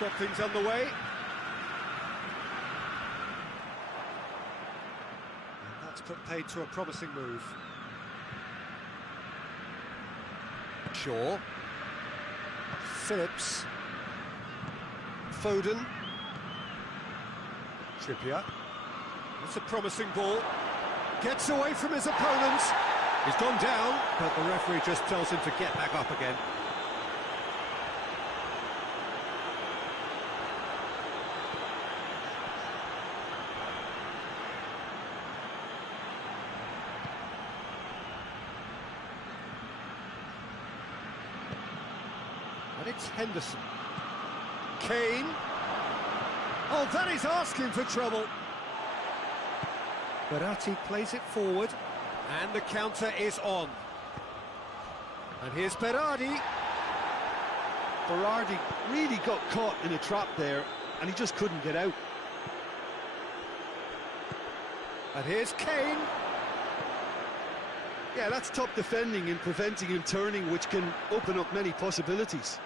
got things underway. And that's put paid to a promising move. Shaw. Phillips. Foden. Trippier. It's a promising ball. Gets away from his opponent. He's gone down, but the referee just tells him to get back up again. And it's Henderson. Kane. Oh, that is asking for trouble. Verratti plays it forward, and the counter is on. And here's Berardi. Berardi really got caught in a trap there, and he just couldn't get out. And here's Kane. Yeah, that's top defending and preventing him turning, which can open up many possibilities.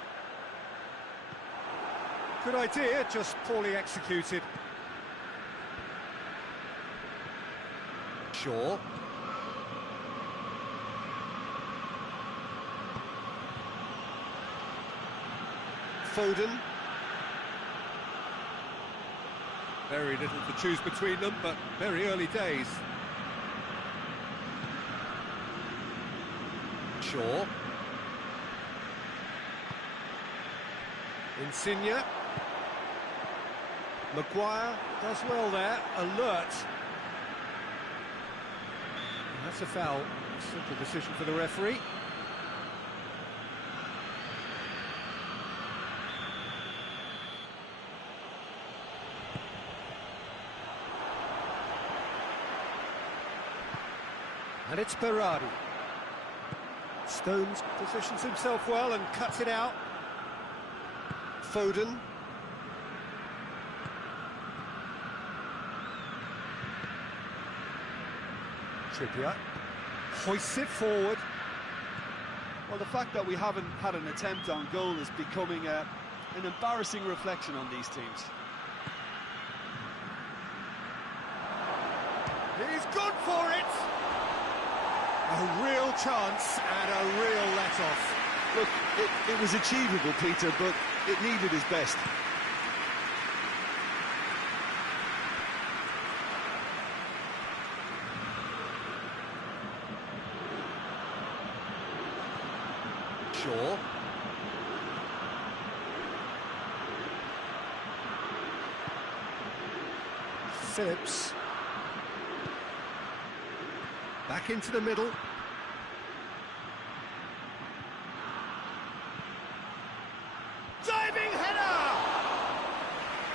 Good idea, just poorly executed. Shaw. Foden. Very little to choose between them, but very early days. Shaw. Insigne. Maguire does well there, alert. And that's a foul. Simple decision for the referee. And it's Berardi. Stones positions himself well and cuts it out. Foden. Trippier hoists it forward. Well, the fact that we haven't had an attempt on goal is becoming an embarrassing reflection on these teams. He's gone for it! A real chance and a real let-off. Look, it was achievable, Peter, but it needed his best. Shaw. Phillips. Back into the middle. Diving header!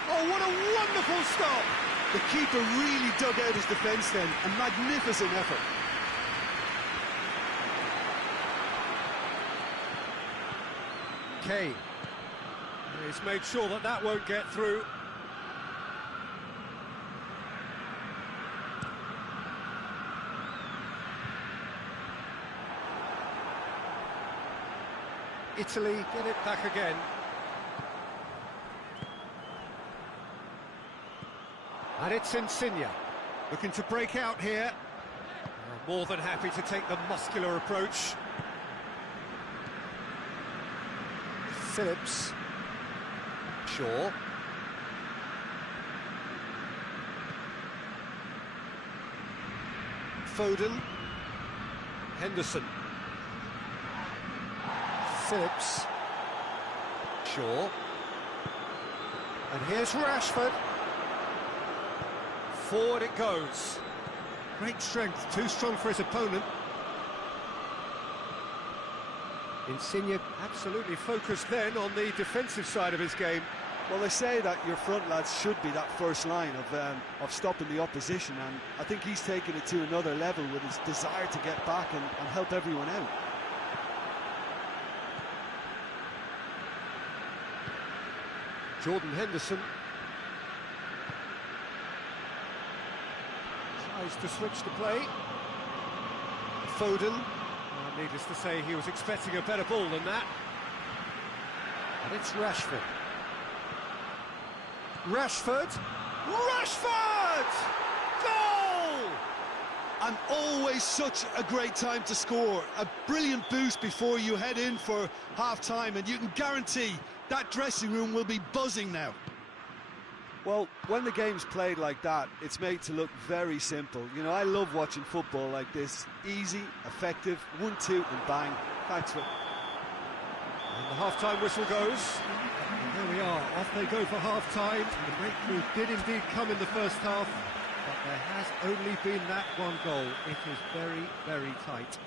Oh, what a wonderful stop! The keeper really dug out his defence then. A magnificent effort. Kane. He's made sure that that won't get through. Italy get it back again. And it's Insigne, looking to break out here. More than happy to take the muscular approach. Phillips. Shaw. Foden. Henderson. Phillips. Shaw. And here's Rashford. Forward it goes. Great strength, too strong for his opponent. Insigne absolutely focused then on the defensive side of his game. Well, they say that your front lads should be that first line of stopping the opposition, and I think he's taken it to another level with his desire to get back and help everyone out. Jordan Henderson tries to switch the play. Foden. Needless to say, he was expecting a better ball than that. And it's Rashford. Rashford! Rashford! Goal! And always such a great time to score. A brilliant boost before you head in for half-time, and you can guarantee that dressing room will be buzzing now. Well, when the game's played like that, it's made to look very simple. You know, I love watching football like this. Easy, effective, 1-2 and bang. Thanks for... And the half-time whistle goes. And there we are, off they go for half-time. The breakthrough did indeed come in the first half, but there has only been that one goal. It is very, very tight.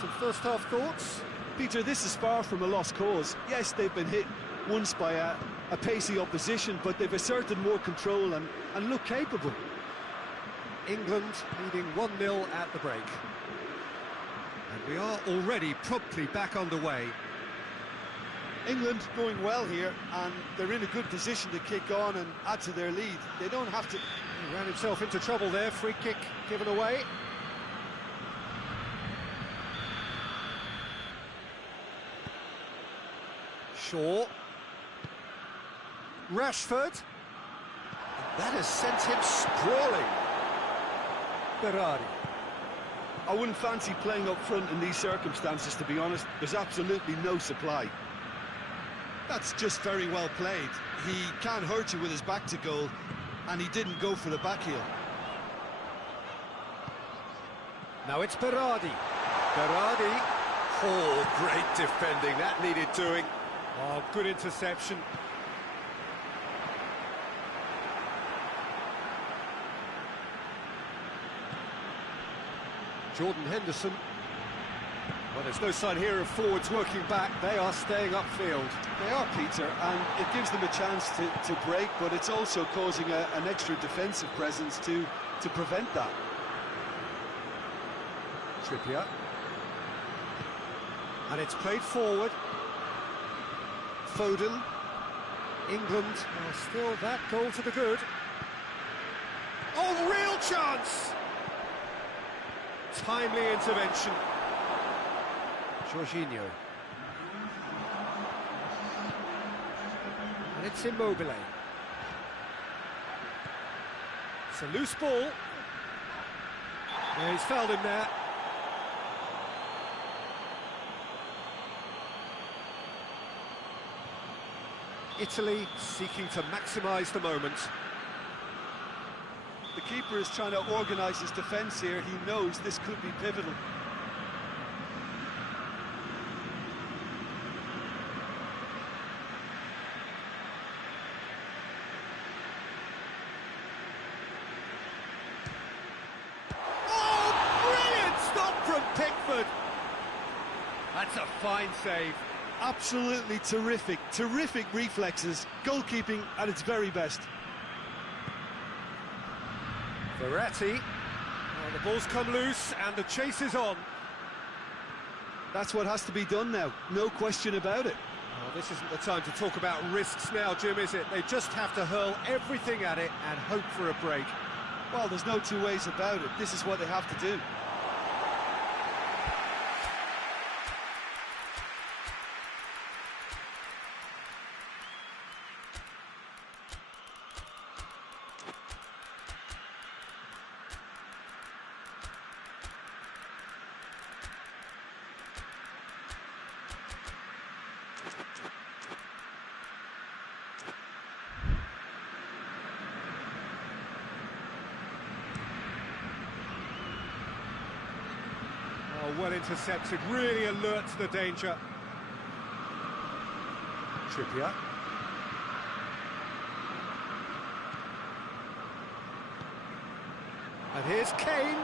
Some first-half thoughts? Peter, this is far from a lost cause. Yes, they've been hit once by a pacey opposition, but they've asserted more control and look capable. England leading 1-0 at the break. And we are already promptly back underway. England going well here, and they're in a good position to kick on and add to their lead. They don't have to... He ran himself into trouble there, free kick given away. Shaw. Rashford. And that has sent him sprawling. Berardi. I wouldn't fancy playing up front in these circumstances, to be honest. There's absolutely no supply. That's just very well played. He can't hurt you with his back to goal, and he didn't go for the back heel. Now it's Berardi. Berardi. Oh, great defending. That needed doing. Oh, good interception. Jordan Henderson. Well, there's no sign here of forwards working back. They are staying upfield. They are, Peter, and it gives them a chance to break, but it's also causing an extra defensive presence to prevent that. Trippier. And it's played forward. Foden. England are still that goal to the good. Oh, real chance! Timely intervention. Jorginho. And it's Immobile. It's a loose ball. Yeah, he's fouled him there. Italy seeking to maximise the moment. The keeper is trying to organise his defence here. He knows this could be pivotal. Oh, brilliant stop from Pickford. That's a fine save. Absolutely terrific, terrific reflexes. Goalkeeping at its very best. Verratti. Oh, the ball's come loose and the chase is on. That's what has to be done now, no question about it. Oh, this isn't the time to talk about risks now, Jim, is it? They just have to hurl everything at it and hope for a break. Well, there's no two ways about it. This is what they have to do. Well intercepted, really alert to the danger. Trippier. And here's Kane.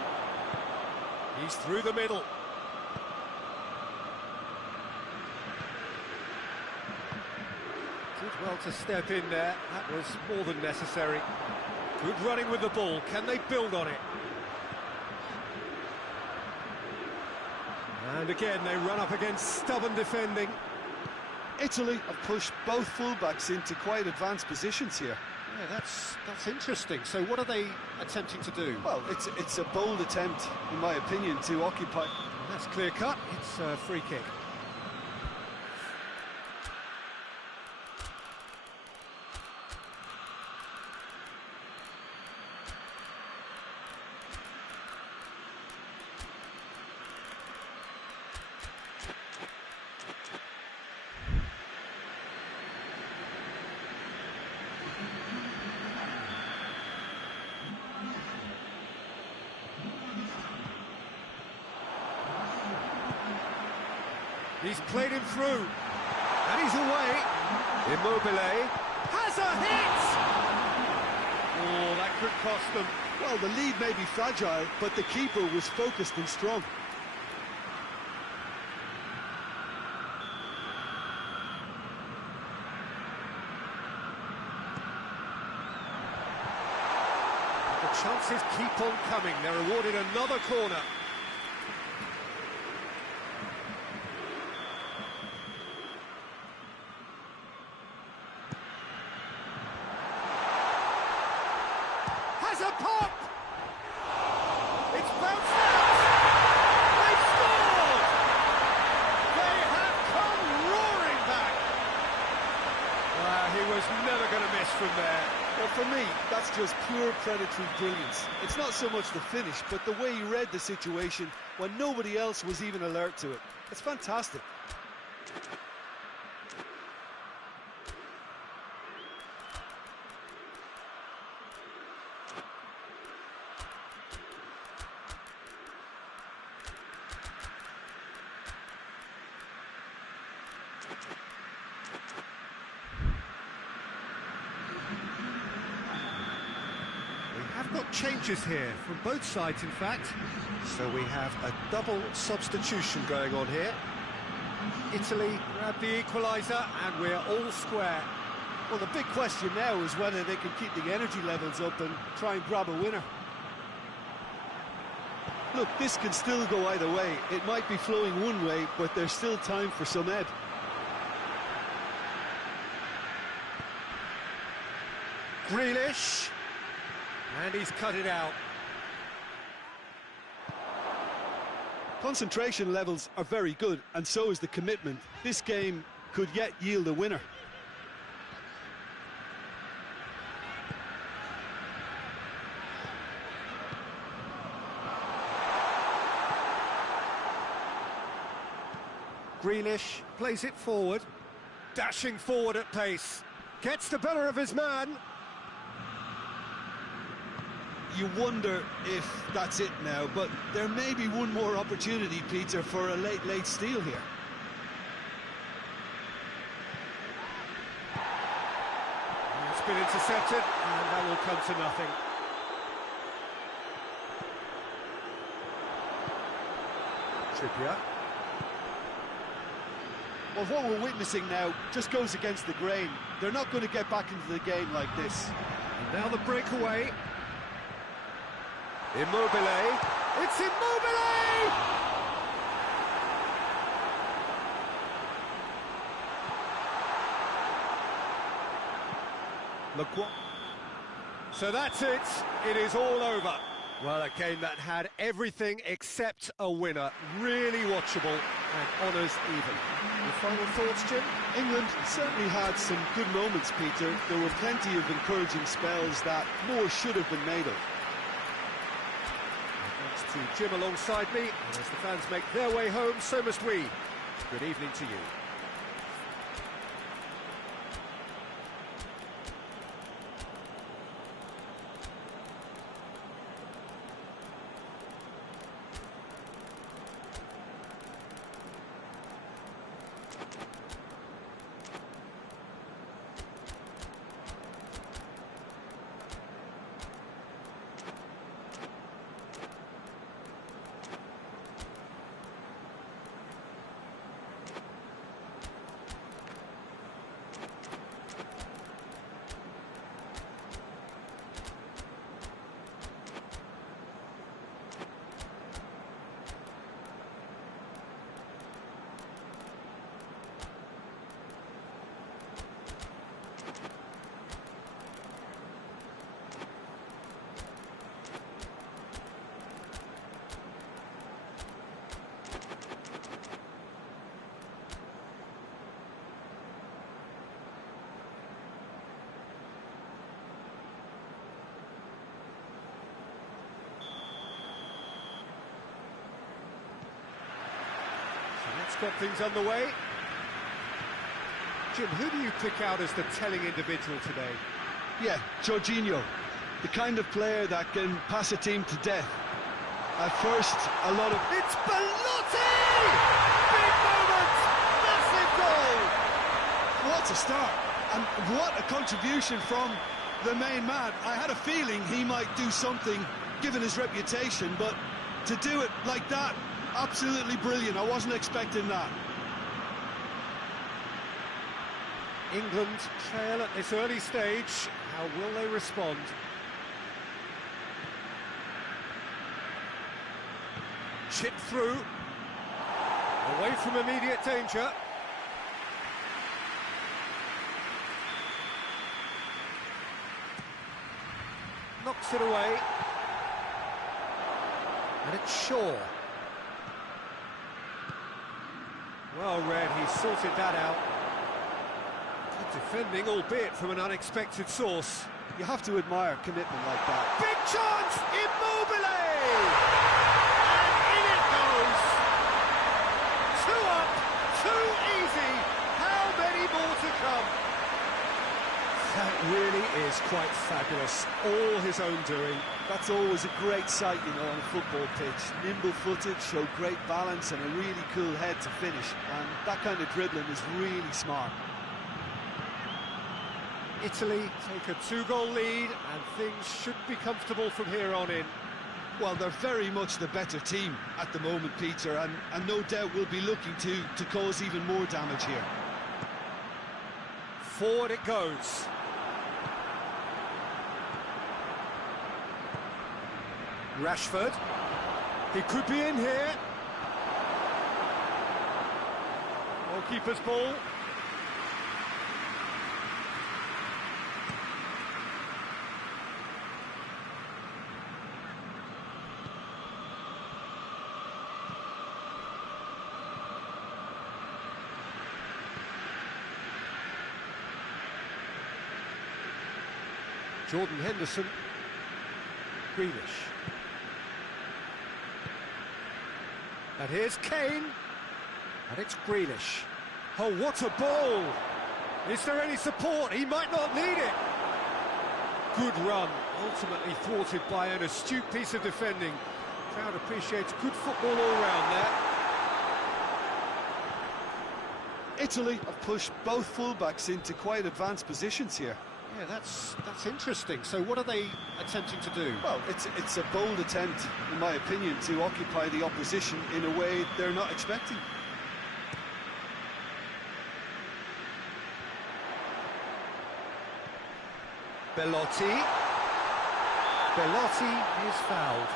He's through the middle. Did well to step in there. That was more than necessary. Good running with the ball. Can they build on it? And again, they run up against stubborn defending. Italy have pushed both fullbacks into quite advanced positions here. Yeah, that's interesting. So what are they attempting to do? Well, it's a bold attempt, in my opinion, to occupy... That's clear cut. It's a free kick. He's played him through. And he's away. Immobile has a hit! Oh, that could cost them. Well, the lead may be fragile, but the keeper was focused and strong. The chances keep on coming. They're awarded another corner. Has a pop! It's bounced out! They've scored! They have come roaring back! He was never going to miss from there. Well, for me, that's just pure predatory brilliance. It's not so much the finish, but the way he read the situation when nobody else was even alert to it. It's fantastic. Have got changes here from both sides, in fact. So we have a double substitution going on here. Italy grab the equaliser and we're all square. Well, the big question now is whether they can keep the energy levels up and try and grab a winner. Look, this can still go either way. It might be flowing one way, but there's still time for some ebb. Grealish. And he's cut it out. Concentration levels are very good, and so is the commitment. This game could yet yield a winner. Grealish plays it forward. Dashing forward at pace. Gets the better of his man. You wonder if that's it now, but there may be one more opportunity, Peter, for a late steal here. It's been intercepted, and that will come to nothing. Trippier. Well, what we're witnessing now just goes against the grain. They're not going to get back into the game like this. And now the breakaway. Immobile. It's Immobile! Look. So that's it. It is all over. Well, a game that had everything except a winner. Really watchable and honours even. Your final thoughts, Jim? England certainly had some good moments, Peter. There were plenty of encouraging spells that more should have been made of. Thanks to Jim alongside me, and as the fans make their way home, so must we. Good evening to you. Let's get things underway. Jim, who do you pick out as the telling individual today? Yeah, Jorginho, the kind of player that can pass a team to death. At first, a lot of... It's Belotti! Big moment! That's a start. And what a contribution from the main man. I had a feeling he might do something, given his reputation, but to do it like that, absolutely brilliant. I wasn't expecting that. England trail at this early stage. How will they respond? Chip through. Away from immediate danger. Knocks it away. And it's Shaw. Well read, he sorted that out. Good defending, albeit from an unexpected source. You have to admire commitment like that. Big chance! Immobile! And in it goes! 2 up, 2 easy. How many more to come? That really is quite fabulous. All his own doing. That's always a great sight, you know, on a football pitch. Nimble-footed, show great balance and a really cool head to finish. And that kind of dribbling is really smart. Italy take a 2-goal lead and things should be comfortable from here on in. Well, they're very much the better team at the moment, Peter, and no doubt will be looking to cause even more damage here. Forward it goes. Rashford. He could be in here. Goalkeeper's ball. Jordan Henderson. Grealish. And here's Kane. And it's Grealish. Oh, what a ball! Is there any support? He might not need it. Good run, ultimately thwarted by an astute piece of defending. Crowd appreciates good football all round there. Italy have pushed both fullbacks into quite advanced positions here. Yeah, that's interesting. So what are they attempting to do? Well, it's a bold attempt, in my opinion, to occupy the opposition in a way they're not expecting. Belotti. Belotti is fouled.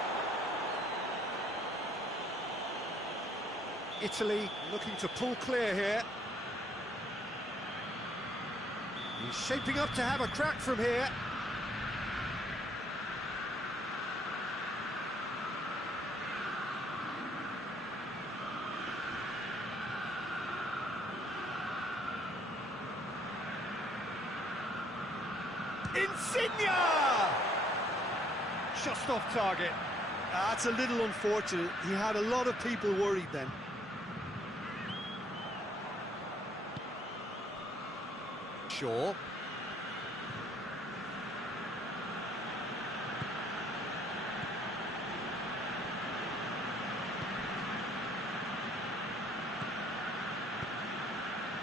Italy looking to pull clear here. He's shaping up to have a crack from here. Insigne! Just off target. That's a little unfortunate. He had a lot of people worried then. Shaw.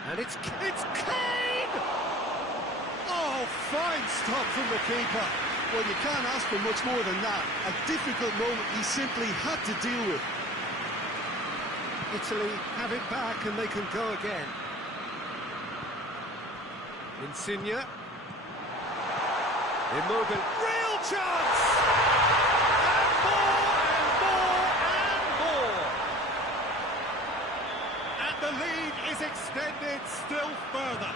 And it's Kane! Oh, fine stop from the keeper. Well, you can't ask for much more than that. A difficult moment he simply had to deal with. Italy have it back and they can go again. Insigne. Immobile. Real chance! And more, and more, and more! And the lead is extended still further.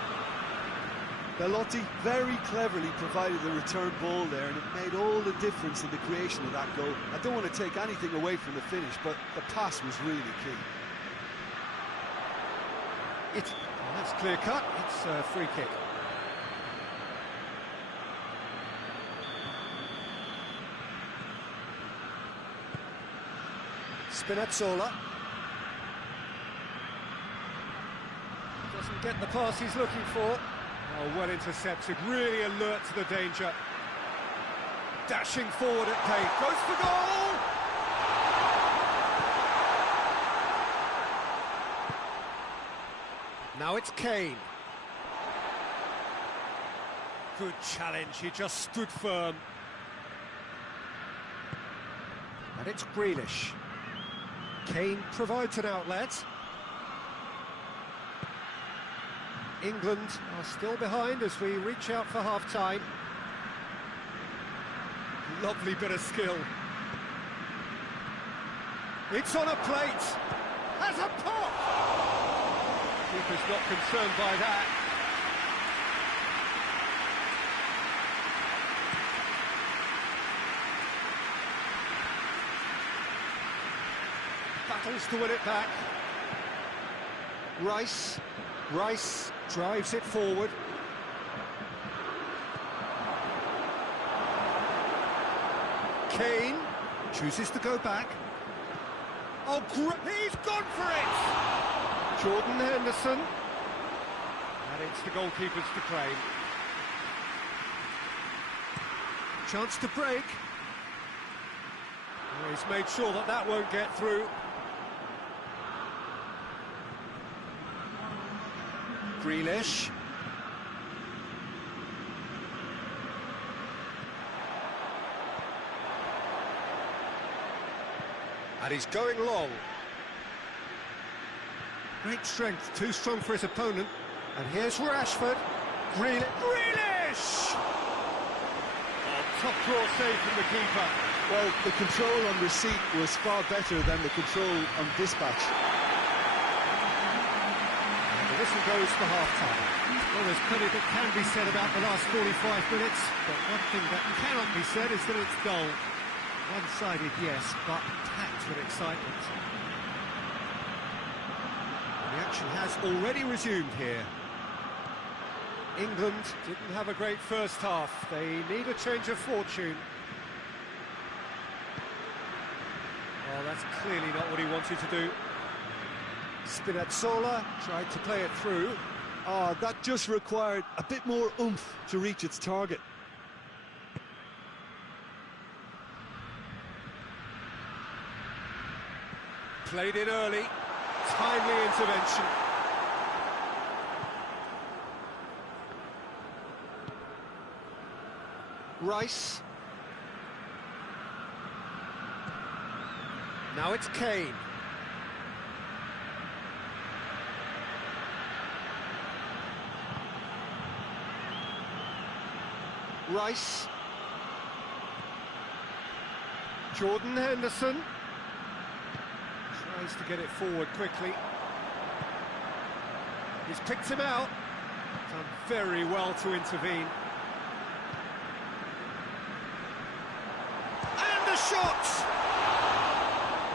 Belotti very cleverly provided the return ball there, and it made all the difference in the creation of that goal. I don't want to take anything away from the finish, but the pass was really key. That's clear cut. It's a free kick. Spinazzola. Doesn't get the pass he's looking for. Oh, well intercepted, really alert to the danger. Dashing forward at pace, goes for goal! Now it's Kane. Good challenge, he just stood firm. And it's Grealish. Kane provides an outlet. England are still behind as we reach out for half-time. Lovely bit of skill. It's on a plate. Has a pop! Keeper's not concerned by that. Battles to win it back. Rice drives it forward. Kane chooses to go back. Oh, he's gone for it! Jordan Henderson. And it's the goalkeeper's to claim. Chance to break. Oh, he's made sure that that won't get through. Grealish. And he's going long. Great strength, too strong for his opponent. And here's Rashford. Grealish! Oh, top draw save from the keeper. Well, the control on receipt was far better than the control on dispatch. The whistle goes for half-time. Well, there's plenty that can be said about the last 45 minutes, but one thing that cannot be said is that it's dull. One-sided, yes, but packed with excitement. The action has already resumed here. England didn't have a great first half. They need a change of fortune. Oh, that's clearly not what he wanted to do. Spinazzola tried to play it through. Oh, that just required a bit more oomph to reach its target. Played it early. Timely intervention. Rice. Now it's Kane. Rice. Jordan Henderson. Tries to get it forward quickly. He's picked him out. Done very well to intervene. And the shot!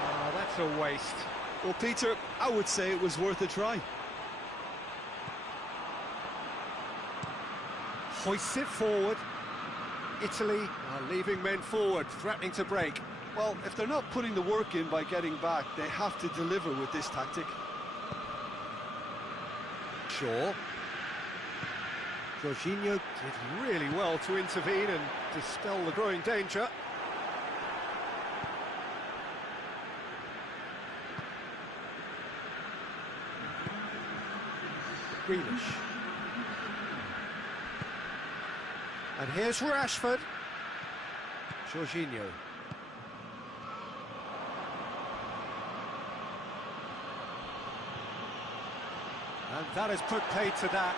Oh, that's a waste. Well, Peter, I would say it was worth a try. Hoists it forward. Italy are leaving men forward, threatening to break. Well, if they're not putting the work in by getting back, they have to deliver with this tactic. Shaw. Jorginho did really well to intervene and dispel the growing danger. Grealish. And here's Rashford. Jorginho. And that has put paid to that.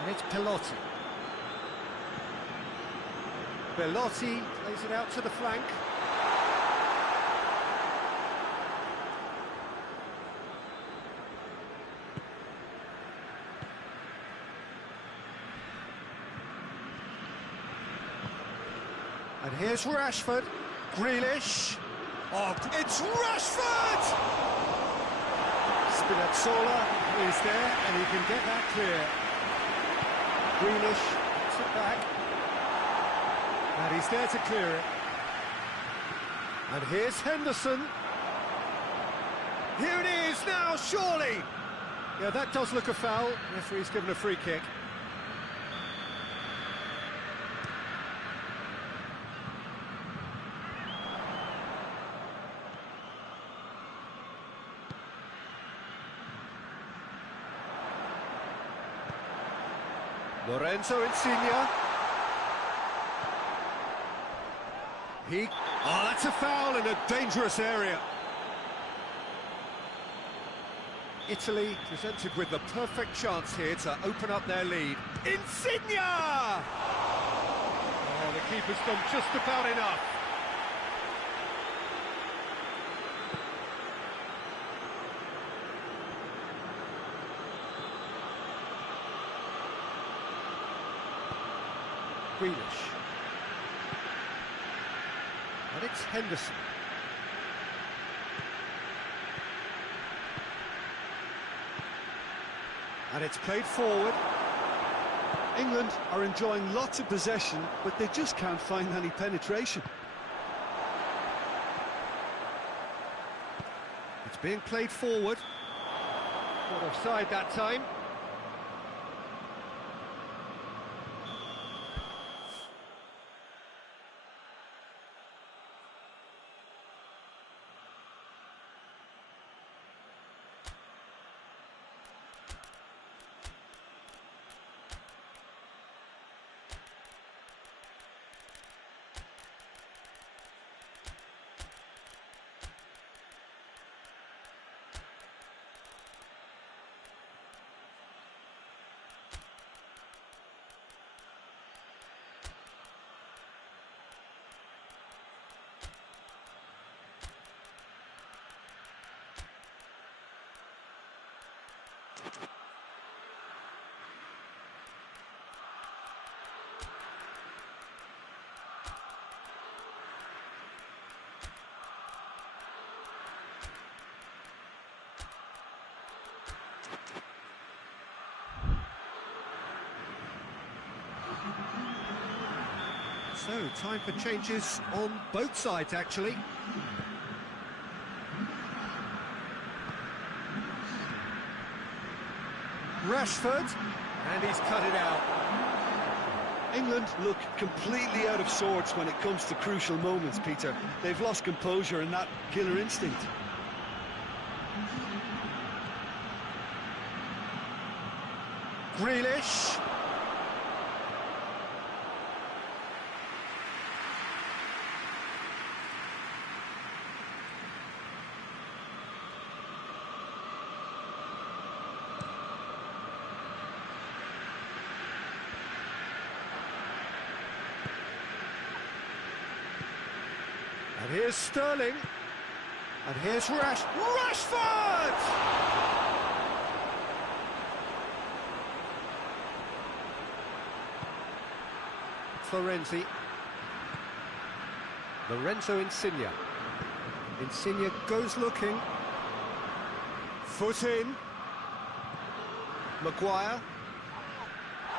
And it's Pelotti. Pelotti plays it out to the flank. And here's Rashford. Grealish. Oh, it's Rashford! Spinazzola is there, and he can get that clear. Grealish gets it back. And he's there to clear it. And here's Henderson. Here it is now, surely! Yeah, that does look a foul. Referee's given a free kick. Lorenzo Insigne. Oh, that's a foul in a dangerous area. Italy presented with the perfect chance here to open up their lead. Insigne! Oh, the keeper's done just about enough. Grealish. And it's Henderson. And it's played forward. England are enjoying lots of possession, but they just can't find any penetration. It's being played forward. Not offside that time. So, time for changes on both sides, actually. Rashford, and he's cut it out. England look completely out of sorts when it comes to crucial moments, Peter. They've lost composure and that killer instinct. Grealish. And here's Sterling. And here's Rashford! Florenzi. Lorenzo Insigne. Insigne goes looking. Foot in. Maguire.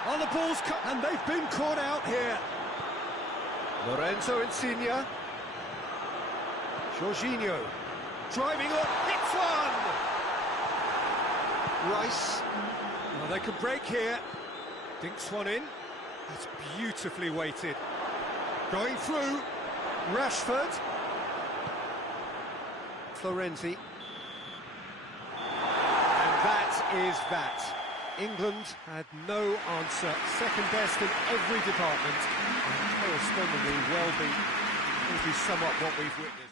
Oh, the ball's cut, and they've been caught out here. Lorenzo Insigne. Jorginho. Driving up, hits one! Rice. Well, they could break here. Dinks one in. That's beautifully weighted. Going through. Rashford. Florenzi. And that is that. England had no answer. Second best in every department. And correspondingly well beaten. Will be somewhat what we've witnessed.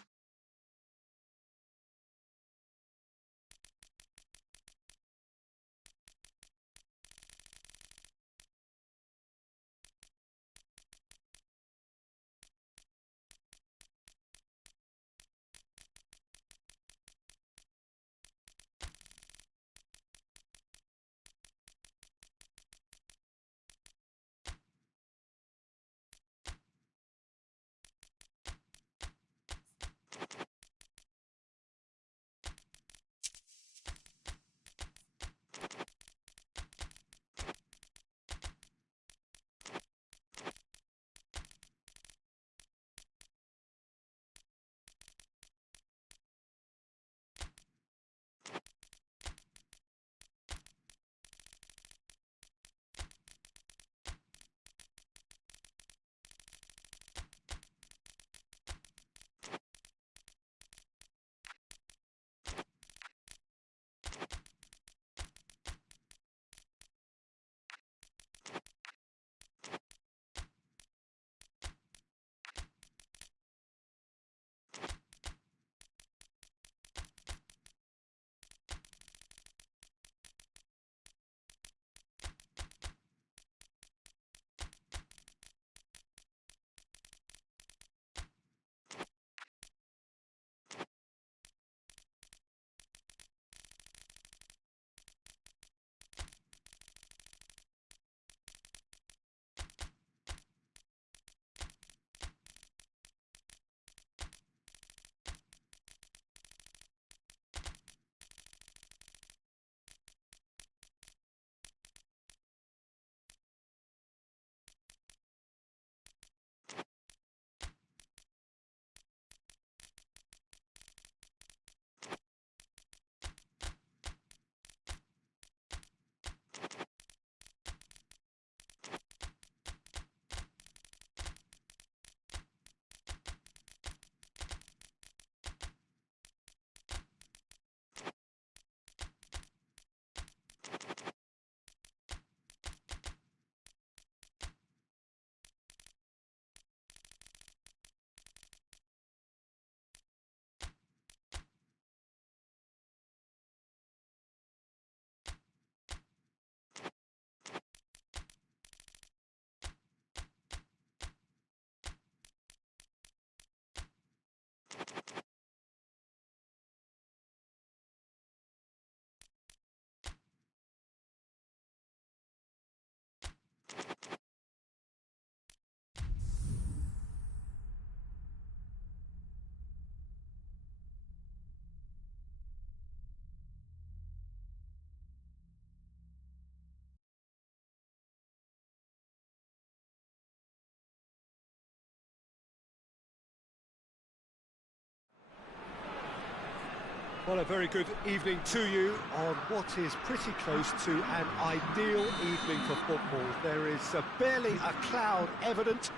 Well, a very good evening to you on what is pretty close to an ideal evening for football. There is barely a cloud evident.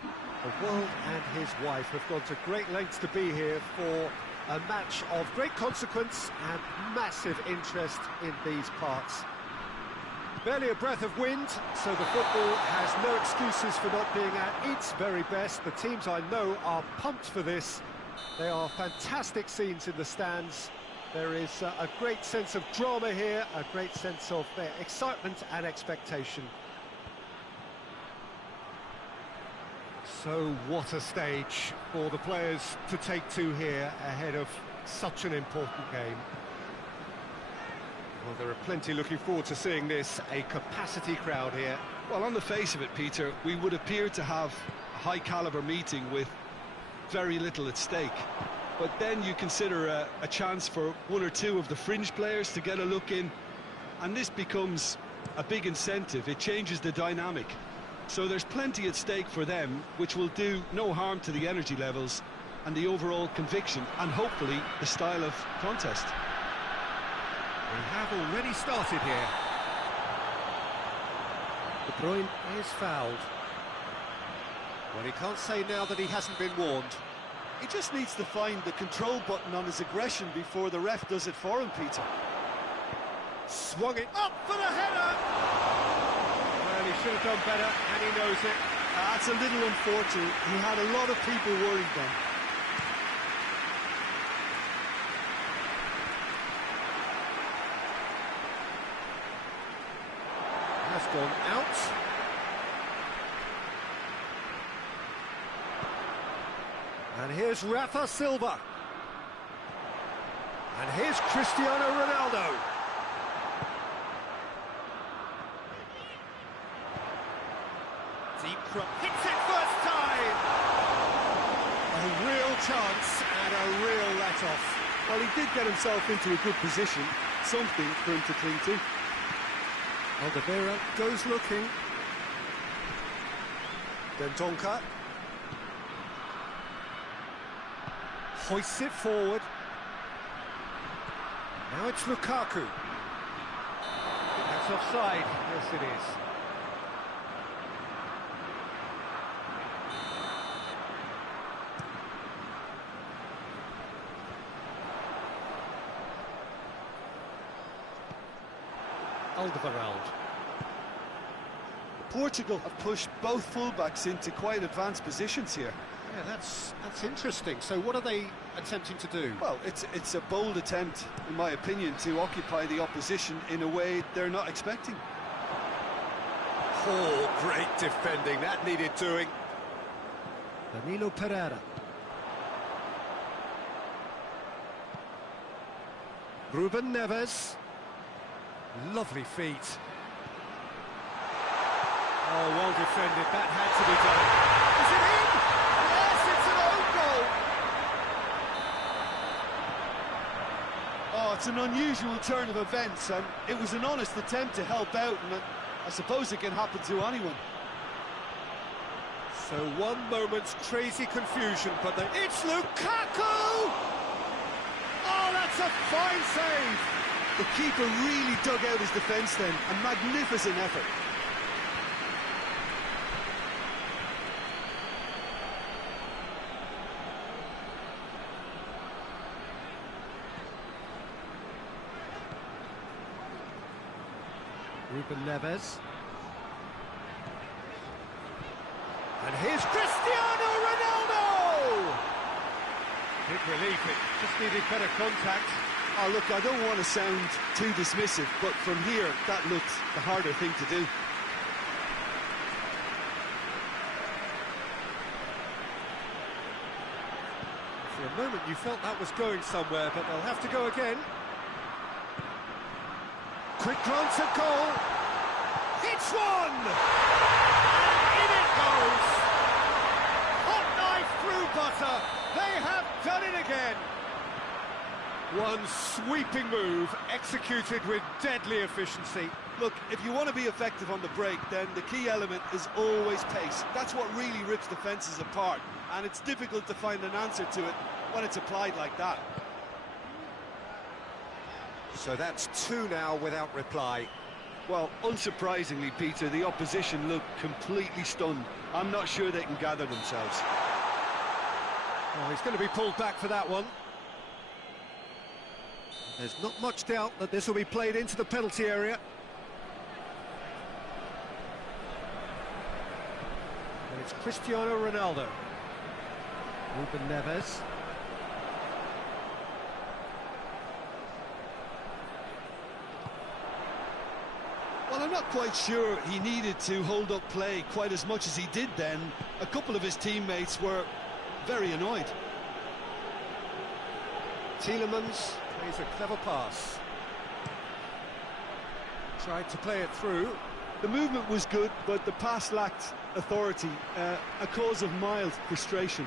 The world and his wife have gone to great lengths to be here for a match of great consequence and massive interest in these parts. Barely a breath of wind, so the football has no excuses for not being at its very best. The teams I know are pumped for this. They are fantastic scenes in the stands. There is a great sense of drama here, a great sense of excitement and expectation. So what a stage for the players to take to here ahead of such an important game. Well, there are plenty looking forward to seeing this, a capacity crowd here. Well, on the face of it, Peter, we would appear to have a high-caliber meeting with very little at stake. But then you consider a chance for one or two of the fringe players to get a look in, and this becomes a big incentive. It changes the dynamic. So there's plenty at stake for them, which will do no harm to the energy levels and the overall conviction, and hopefully the style of contest. We have already started here. De Bruyne is fouled. Well, he can't say now that he hasn't been warned. He just needs to find the control button on his aggression before the ref does it for him, Peter. Swung it up for the header! Well, he should have done better, and he knows it. That's a little unfortunate. He had a lot of people worried then. Has gone out. And here's Rafa Silva. And here's Cristiano Ronaldo. Deep cross. Hits it first time! A real chance and a real let-off. Well, he did get himself into a good position. Something for him to cling to. Alderweireld goes looking. Dendoncker. Hoists it forward. Now it's Lukaku. That's offside. Yes, it is. Alderweireld. Portugal have pushed both fullbacks into quite advanced positions here. Yeah, that's interesting. So what are they attempting to do? Well, it's a bold attempt, in my opinion, to occupy the opposition in a way they're not expecting. Oh, great defending. That needed doing. Danilo Pereira. Ruben Neves. Lovely feet. Oh, well defended. That had to be done. Is it in? Yes, it's an own goal. Oh, it's an unusual turn of events, and it was an honest attempt to help out, and I suppose it can happen to anyone. So one moment's crazy confusion, but then it's Lukaku! Oh, that's a fine save! The keeper really dug out his defence then, a magnificent effort. Ruben Neves. And here's Cristiano Ronaldo! Big relief, it just needed better contact. Oh, look, I don't want to sound too dismissive, but from here, that looked the harder thing to do. For a moment, you felt that was going somewhere, but they'll have to go again. Quick glance at goal. It's one! And in it goes! Hot knife through butter. They have done it again. One sweeping move, executed with deadly efficiency. Look, if you want to be effective on the break, then the key element is always pace. That's what really rips defences apart, and it's difficult to find an answer to it when it's applied like that. So that's two now without reply. Well, unsurprisingly, Peter, the opposition look completely stunned. I'm not sure they can gather themselves. Oh, he's going to be pulled back for that one. There's not much doubt that this will be played into the penalty area. And it's Cristiano Ronaldo. Ruben Neves. Well, I'm not quite sure he needed to hold up play quite as much as he did then. A couple of his teammates were very annoyed. Tielemans plays a clever pass. Tried to play it through. The movement was good, but the pass lacked authority, a cause of mild frustration.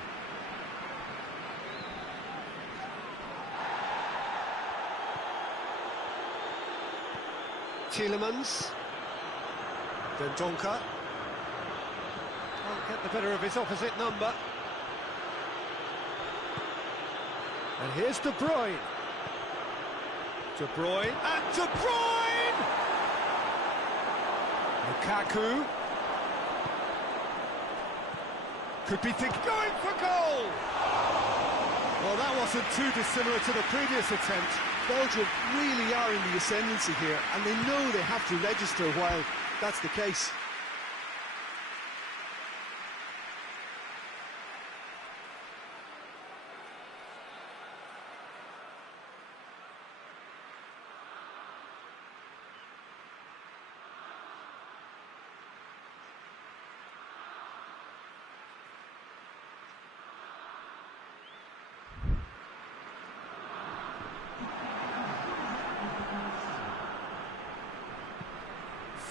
Tielemans. Dendoncker. Can't get the better of his opposite number. And here's De Bruyne. De Bruyne, and De Bruyne! Lukaku. Could be thinking, going for goal! Well, that wasn't too dissimilar to the previous attempt. Belgium really are in the ascendancy here, and they know they have to register while that's the case.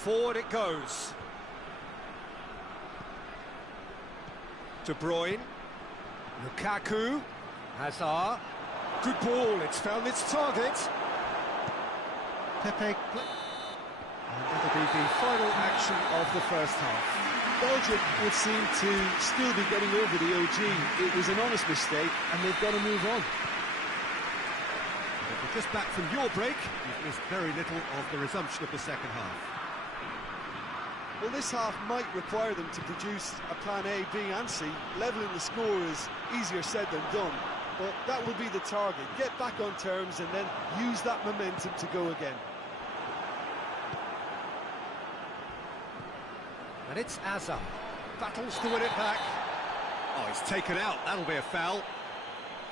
Forward it goes. De Bruyne. Lukaku. Hazard. Good ball, it's found its target. Pepe. And that'll be the final action of the first half. Belgium would seem to still be getting over the OG. It was an honest mistake, and they've got to move on. If you're just back from your break, you've missed very little of the resumption of the second half. Well, this half might require them to produce a plan A, B and C. Levelling the score is easier said than done, but that will be the target. Get back on terms and then use that momentum to go again. And it's Hazard. Battles to win it back. Oh, he's taken out. That'll be a foul.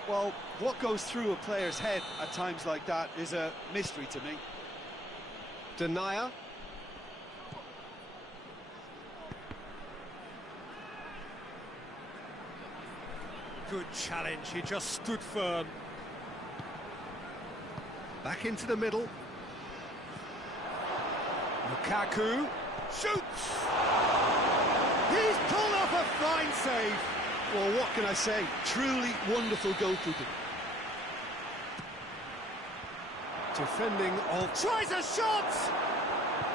Well, what goes through a player's head at times like that is a mystery to me. Denier. Good challenge, he just stood firm. Back into the middle. Lukaku shoots! He's pulled off a fine save. Well, what can I say? Truly wonderful goalkeeping. Defending of... Tries a shot!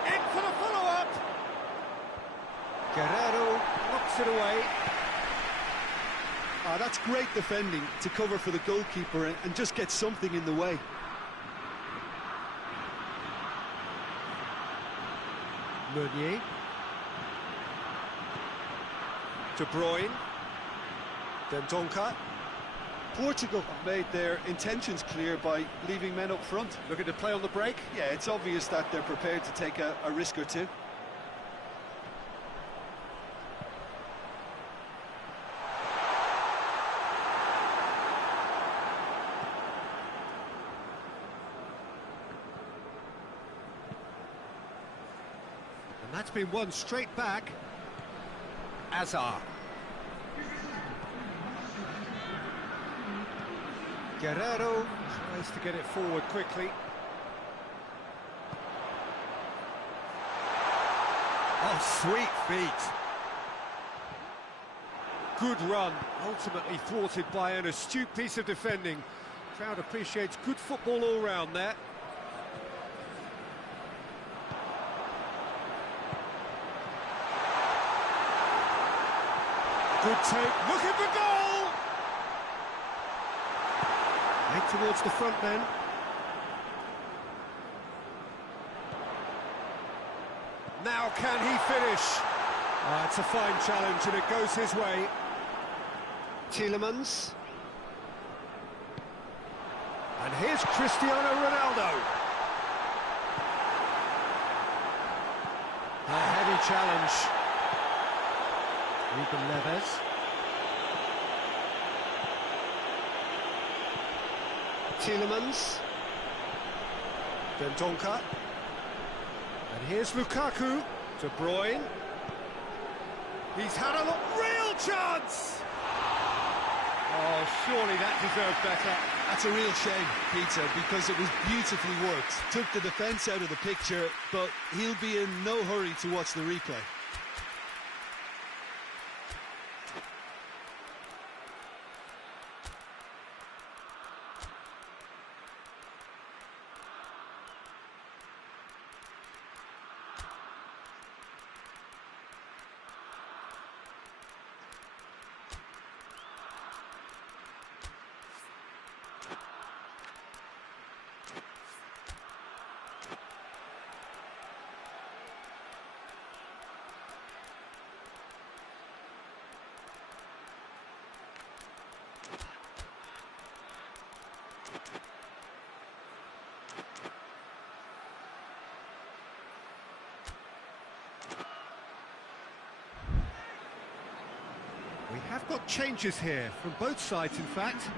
In for the follow-up! Guerrero knocks it away. That's great defending to cover for the goalkeeper and just get something in the way. Meunier. De Bruyne. Dendoncker. Portugal made their intentions clear by leaving men up front. Looking to play on the break. Yeah, it's obvious that they're prepared to take a risk or two. And that's been won straight back. Hazard. Guerrero tries to get it forward quickly. Oh, sweet feet. Good run, ultimately thwarted by an astute piece of defending. Crowd appreciates good football all round there. Good take, looking for goal! Right towards the front then. Now can he finish? It's a fine challenge and it goes his way. Tielemans. And here's Cristiano Ronaldo. A heavy challenge. Ruben Neves. Tielemans. Dendoncker. And here's Lukaku. De Bruyne. He's had a real chance! Oh, surely that deserved better. That's a real shame, Peter, because it was beautifully worked. Took the defence out of the picture, but he'll be in no hurry to watch the replay. We have got changes here, from both sides in fact.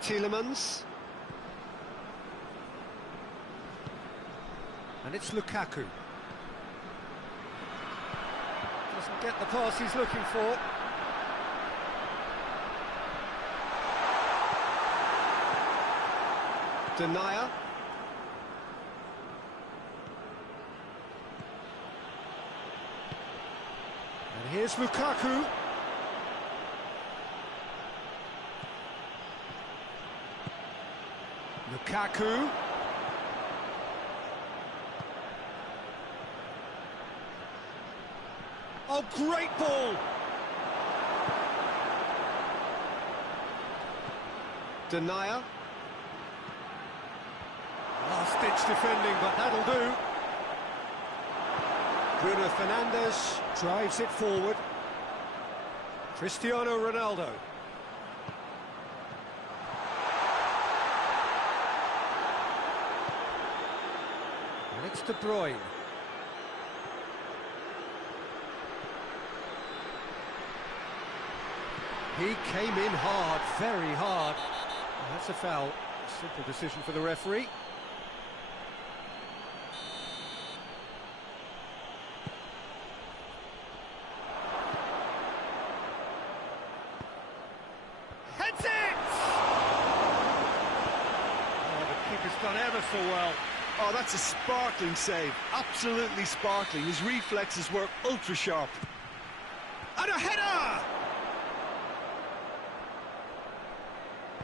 Tielemans. And it's Lukaku. Doesn't get the pass he's looking for. Denier. And here's Lukaku. Lukaku. Oh, great ball! Denier. Last-ditch defending, but that'll do. Bruno Fernandes drives it forward. Cristiano Ronaldo. And it's De Bruyne. He came in hard, very hard. And that's a foul. Simple decision for the referee. Heads it! Oh, the keeper's done ever so well. Oh, that's a sparkling save. Absolutely sparkling. His reflexes were ultra sharp. And a header!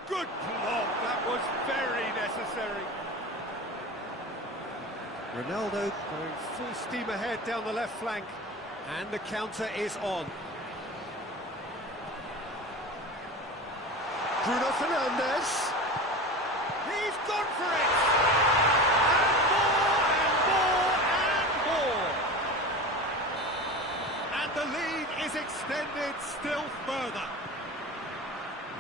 Good block, that was very necessary. Ronaldo going full steam ahead down the left flank, and the counter is on. Bruno Fernandes. He's gone for it! And more, and more, and more! And the lead is extended still further.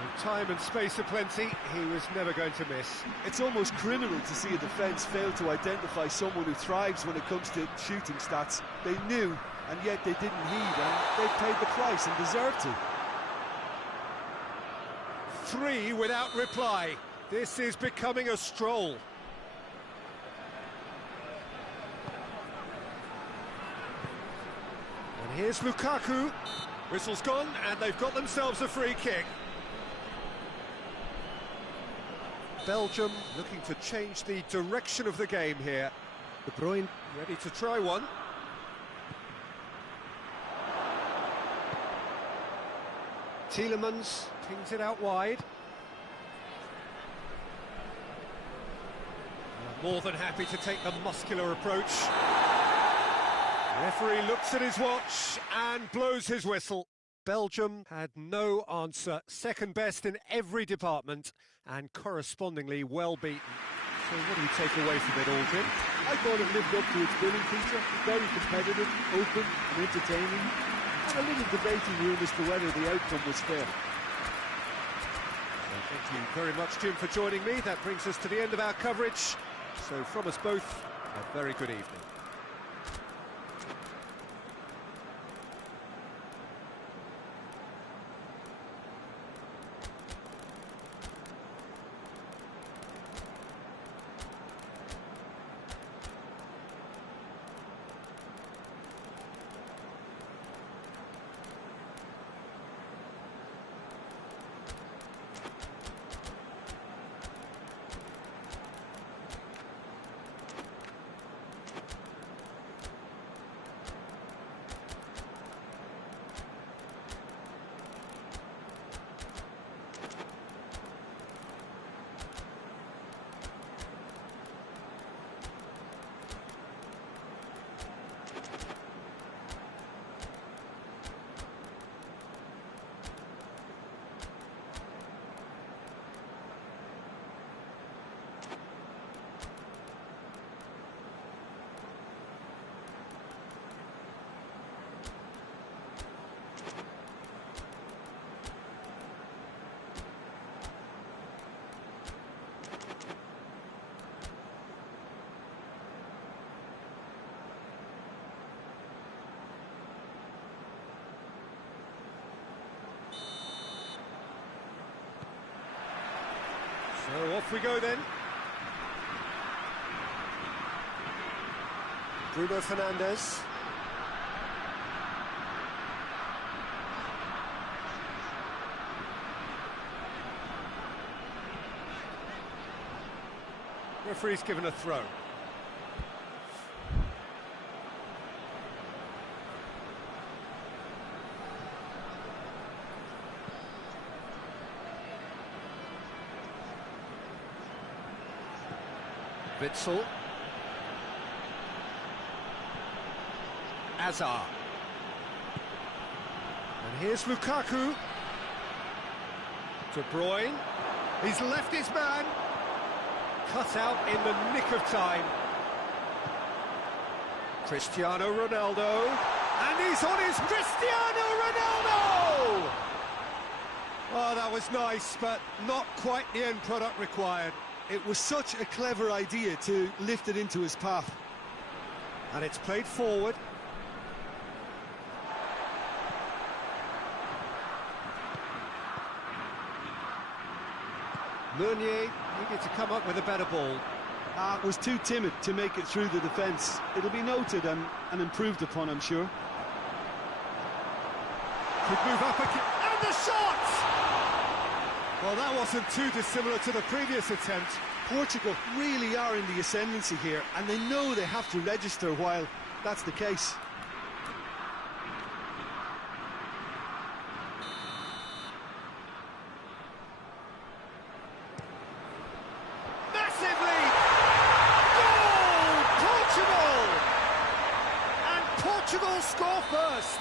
With time and space aplenty, he was never going to miss. It's almost criminal to see a defence fail to identify someone who thrives when it comes to shooting stats. They knew, and yet they didn't heed, and they paid the price and deserved to. 3 without reply. This is becoming a stroll. And here's Lukaku. Whistle's gone, and they've got themselves a free kick. Belgium looking to change the direction of the game here. De Bruyne ready to try one. Tielemans pings it out wide. More than happy to take the muscular approach. Referee looks at his watch and blows his whistle. Belgium had no answer, second best in every department and correspondingly well beaten. So what do you take away from it all, Jim? I thought it lived up to its billing, Peter. Very competitive, open and entertaining. And a little debating room as to whether the outcome was fair. So thank you very much, Jim, for joining me. That brings us to the end of our coverage. So from us both, a very good evening. So off we go then. Bruno Fernandes. Referee's given a throw. Witsel. Azar. And here's Lukaku. De Bruyne. He's left his man. Cut out in the nick of time. Cristiano Ronaldo. And he's on his Cristiano Ronaldo! Oh, that was nice, but not quite the end product required. It was such a clever idea to lift it into his path. And it's played forward. Meunier needed to come up with a better ball. Was too timid to make it through the defence. It'll be noted and improved upon, I'm sure. Could move up again. And the shot! Well, that wasn't too dissimilar to the previous attempt. Portugal really are in the ascendancy here, and they know they have to register while that's the case. Massive lead! Goal! Portugal! And Portugal score first.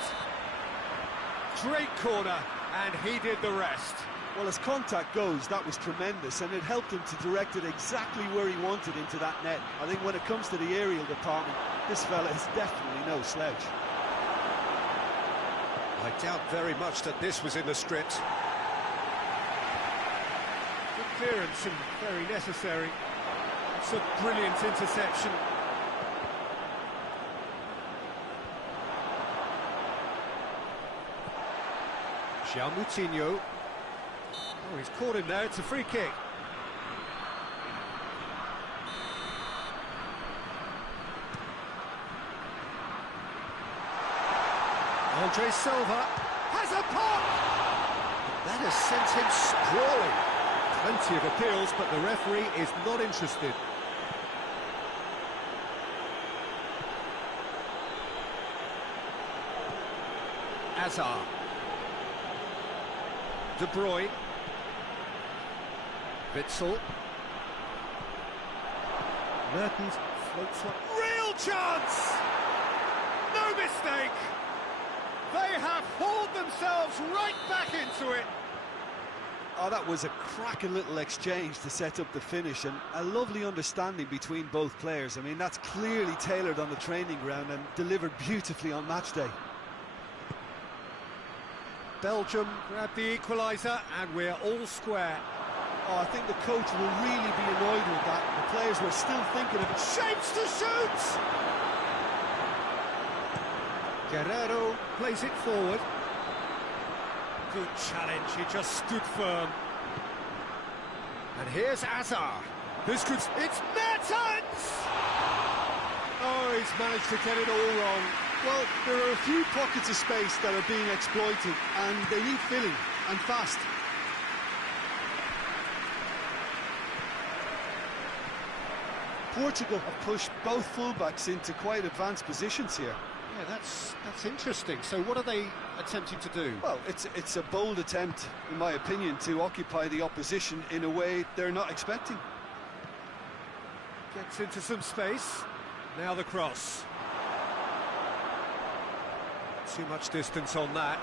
Great corner, and he did the rest. Well, as contact goes, that was tremendous, and it helped him to direct it exactly where he wanted into that net. I think when it comes to the aerial department, this fella is definitely no slouch. I doubt very much that this was in the script. Good clearance and very necessary. It's a brilliant interception. João Moutinho. Oh, he's caught him there, it's a free kick. Andre Silva has a pop! That has sent him sprawling. Plenty of appeals, but the referee is not interested. Azar. De Bruyne. Witsel. Mertens floats one. Real chance! No mistake! They have hauled themselves right back into it. Oh, that was a cracking little exchange to set up the finish, and a lovely understanding between both players. I mean, that's clearly tailored on the training ground and delivered beautifully on match day. Belgium grab the equaliser, and we're all square. Oh, I think the coach will really be annoyed with that. The players were still thinking of it. Shapes to shoot! Guerrero plays it forward. Good challenge, he just stood firm. And here's Azar. This could... It's Mertens! Oh, he's managed to get it all wrong. Well, there are a few pockets of space that are being exploited, and they need filling, and fast. Portugal have pushed both fullbacks into quite advanced positions here. Yeah, that's interesting. So what are they attempting to do? Well, it's a bold attempt, in my opinion, to occupy the opposition in a way they're not expecting. Gets into some space. Now the cross. Too much distance on that.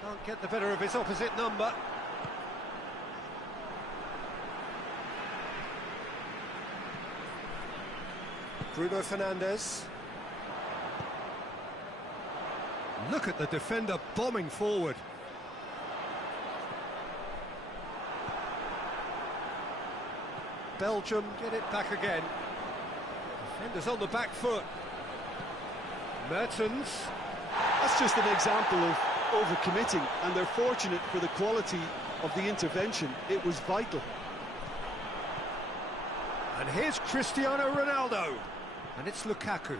Can't get the better of his opposite number. Bruno Fernandes. Look at the defender bombing forward. Belgium get it back again. Defenders on the back foot. Mertens. That's just an example of overcommitting, and they're fortunate for the quality of the intervention. It was vital. And here's Cristiano Ronaldo. And it's Lukaku.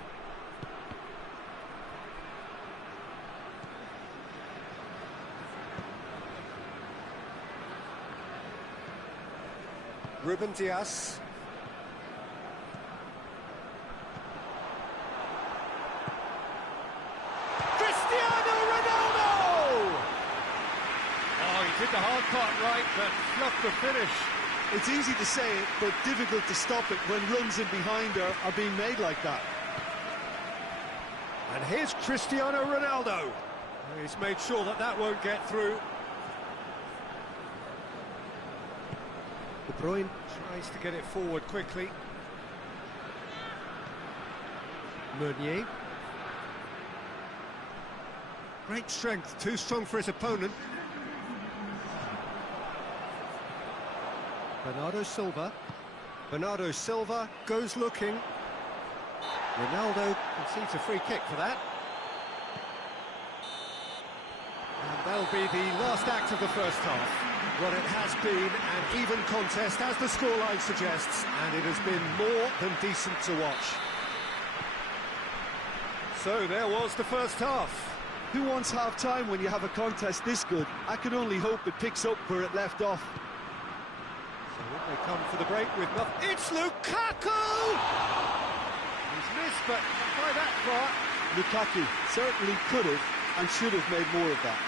Ruben Dias. Cristiano Ronaldo! Oh, he did the hard part right, but fluffed the finish. It's easy to say it, but difficult to stop it when runs in behind are being made like that. And here's Cristiano Ronaldo. He's made sure that that won't get through. De Bruyne tries to get it forward quickly. Meunier. Great strength, too strong for his opponent. Bernardo Silva. Bernardo Silva goes looking. Ronaldo concedes a free kick for that. And that'll be the last act of the first half. Well, it has been an even contest, as the scoreline suggests, and it has been more than decent to watch. So there was the first half. Who wants half-time when you have a contest this good? I can only hope it picks up where it left off. So when they come for the break with nothing... It's Lukaku! He's missed, but not by that far. Lukaku certainly could have and should have made more of that.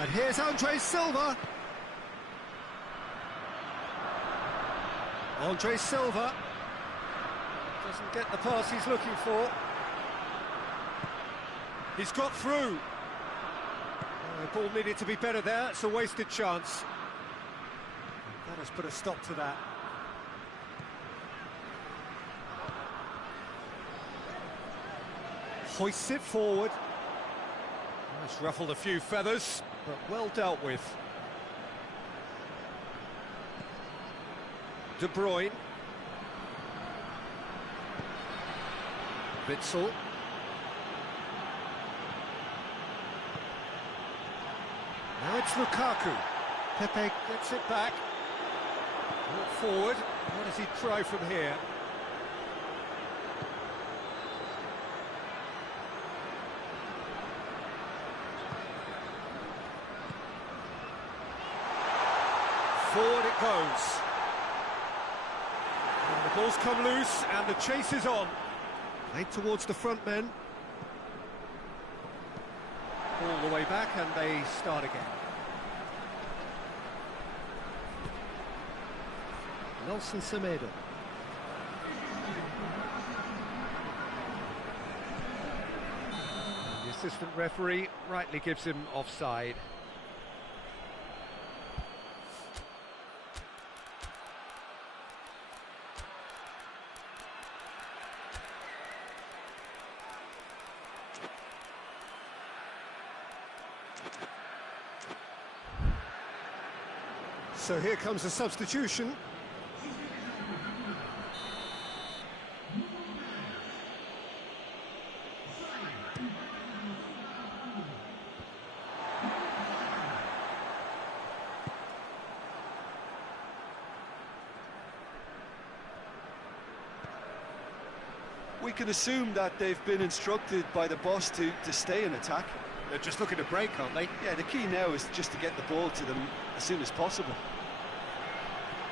And here's Andre Silva. Andre Silva doesn't get the pass he's looking for. He's got through. The ball needed to be better there. It's a wasted chance. That has put a stop to that. Hoists it forward. It's ruffled a few feathers, but well dealt with. De Bruyne. Witsel. Now it's Lukaku. Pepe gets it back. Walk forward. What does he try from here? Forward it goes. And the ball's come loose and the chase is on. Played towards the front men. all the way back and they start again. Nelson Semedo. And the assistant referee rightly gives him offside. So here comes a substitution. We can assume that they've been instructed by the boss to stay in attack. They're just looking to break, aren't they? Yeah, the key now is just to get the ball to them as soon as possible.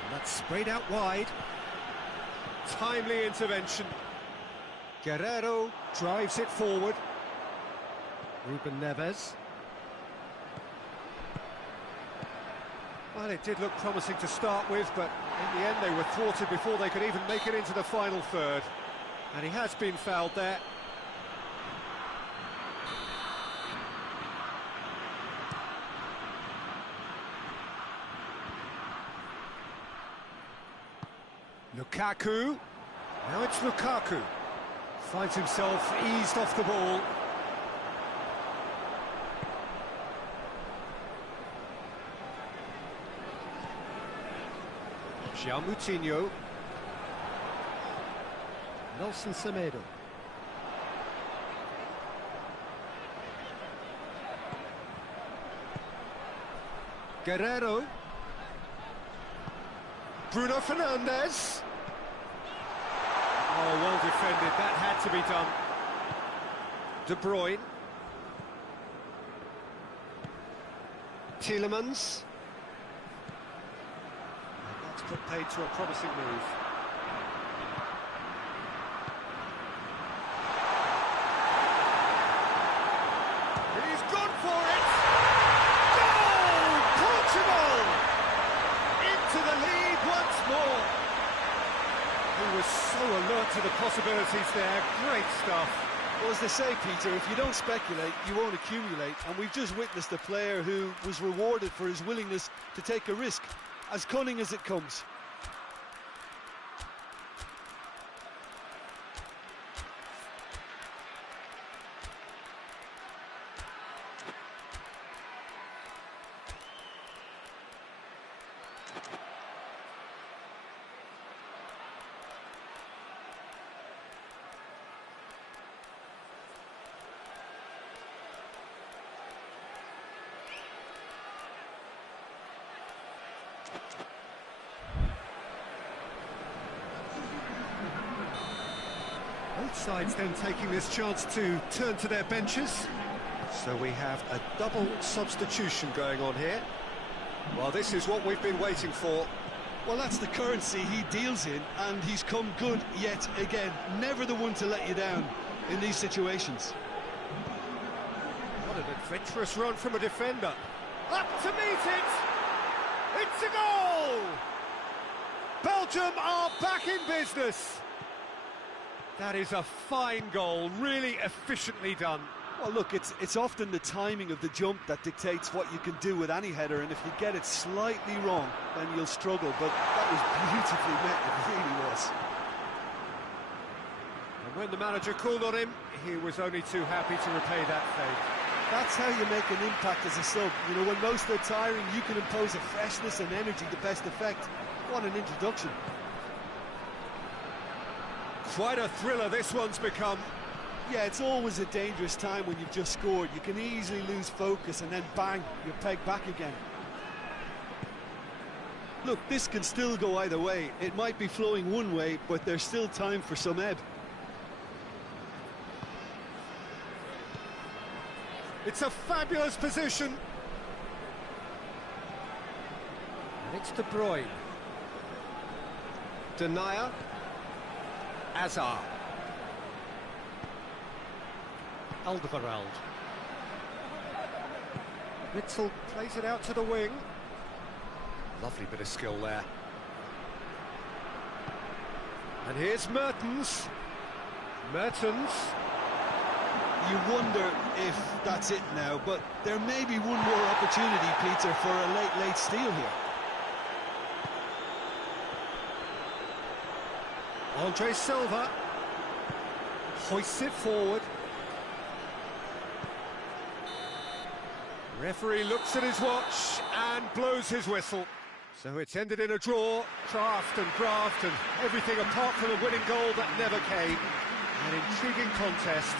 And that's sprayed out wide. Timely intervention. Guerrero drives it forward. Ruben Neves. Well, it did look promising to start with, but in the end they were thwarted before they could even make it into the final third. And he has been fouled there. Lukaku. Now it's Lukaku. Finds himself eased off the ball. João Moutinho. Nelson Semedo. Guerrero. Bruno Fernandes. Oh, well defended. That had to be done. De Bruyne. Tielemans. And that's put paid to a promising move. He's gone for it! Goal! Portugal! Into the lead once more. He was so alert to the possibilities there. Great stuff. Well, as they say, Peter, if you don't speculate, you won't accumulate. And we've just witnessed a player who was rewarded for his willingness to take a risk, as cunning as it comes. Both sides then taking this chance to turn to their benches. So we have a double substitution going on here. Well, this is what we've been waiting for. Well, that's the currency he deals in, and he's come good yet again. Never the one to let you down in these situations. What an adventurous run from a defender. Up to meet it! It's a goal! Belgium are back in business. That is a fine goal, really efficiently done. Well, look, it's often the timing of the jump that dictates what you can do with any header, and if you get it slightly wrong, then you'll struggle, but that was beautifully met, it really was. And when the manager called on him, he was only too happy to repay that favour. That's how you make an impact as a sub. You know, when most are tiring, you can impose a freshness and energy to best effect. What an introduction. Quite a thriller this one's become. Yeah, it's always a dangerous time when you've just scored. You can easily lose focus and then bang, you're pegged back again. Look, this can still go either way. It might be flowing one way, but there's still time for some ebb. It's a fabulous position. And it's De Bruyne. Denier. Hazard. Alderweireld. Witzel plays it out to the wing. Lovely bit of skill there. And here's Mertens. Mertens. You wonder if that's it now, but there may be one more opportunity, Peter, for a late steal here. Andre Silva hoists it forward. Referee looks at his watch and blows his whistle. So it's ended in a draw, craft and everything apart from a winning goal that never came. An intriguing contest.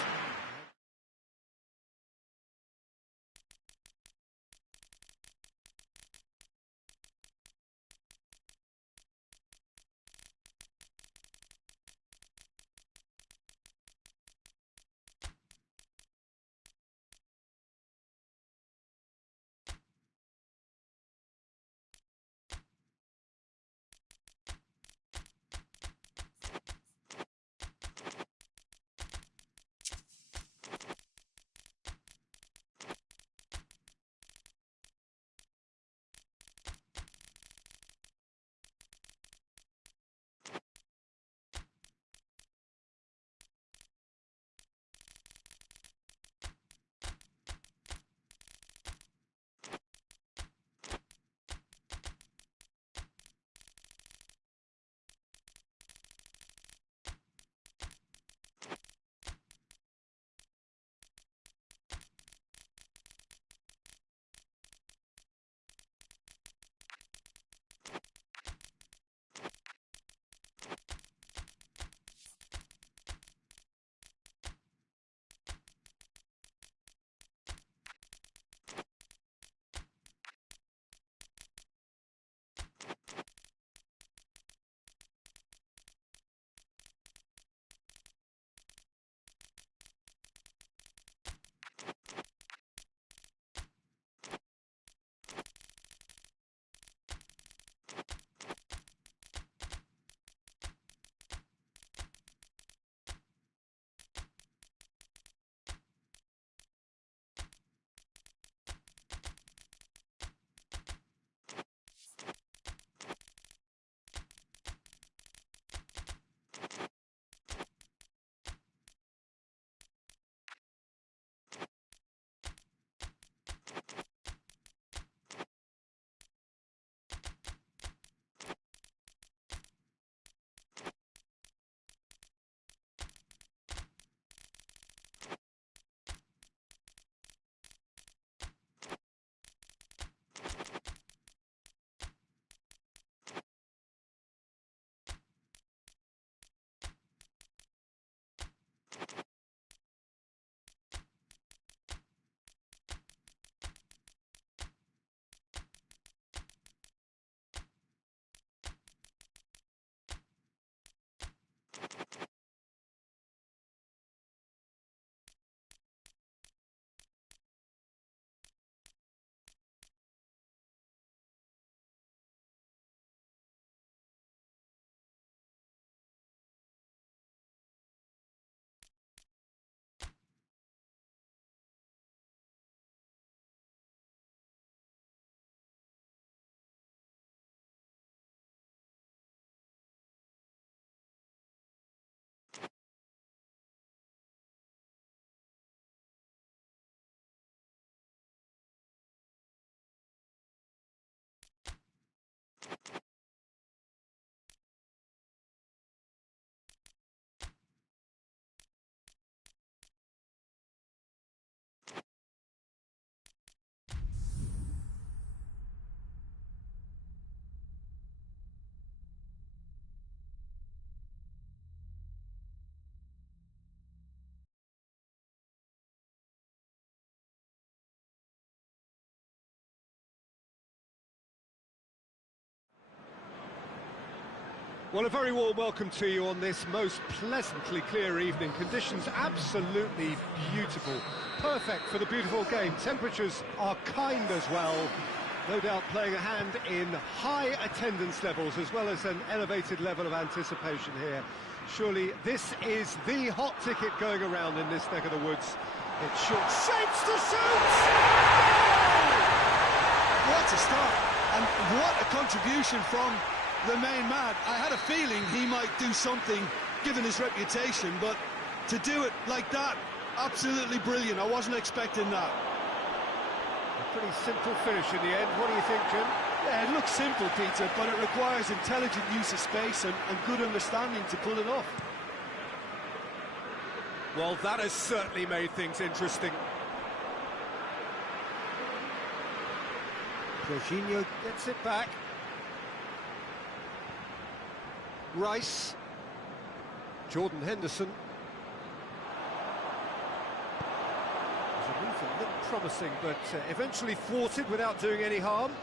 Well, a very warm welcome to you on this most pleasantly clear evening. Conditions absolutely beautiful. Perfect for the beautiful game. Temperatures are kind as well. No doubt playing a hand in high attendance levels as well as an elevated level of anticipation here. Surely this is the hot ticket going around in this neck of the woods. It short shapes to shoot! Goal! what a contribution from the main man. I had a feeling he might do something, given his reputation, but to do it like that, absolutely brilliant. I wasn't expecting that. A pretty simple finish in the end. What do you think, Jim? Yeah, it looks simple, Peter, but it requires intelligent use of space and good understanding to pull it off. Well, that has certainly made things interesting. Jorginho gets it back. Rice. Jordan Henderson. There's a move that looked promising, but eventually thwarted without doing any harm.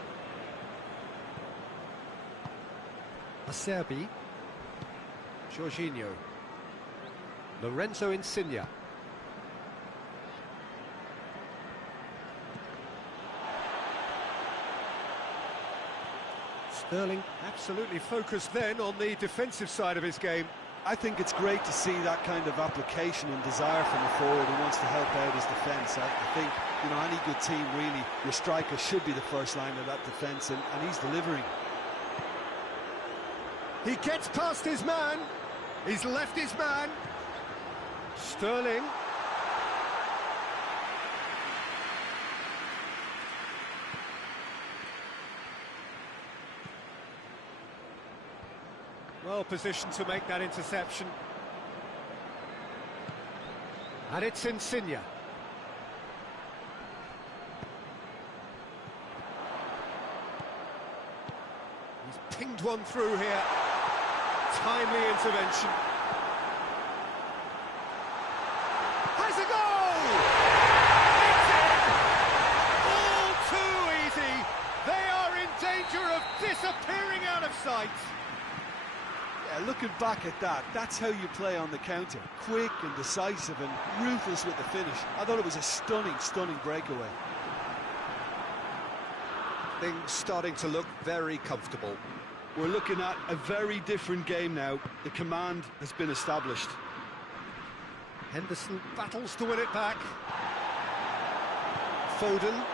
Acerbi. Jorginho. Lorenzo Insigne. Sterling absolutely focused then on the defensive side of his game. I think it's great to see that kind of application and desire from a forward who wants to help out his defence. I think, you know, any good team, really, your striker should be the first line of that defence, and he's delivering. He gets past his man. He's left his man. Sterling. Well positioned to make that interception. And it's Insigne. He's pinged one through here. Timely intervention. Has a goal! It's in! All too easy. They are in danger of disappearing out of sight. Yeah, looking back at that, that's how you play on the counter. Quick and decisive and ruthless with the finish. I thought it was a stunning, stunning breakaway. Things starting to look very comfortable. We're looking at a very different game now. The command has been established. Henderson battles to win it back. Foden.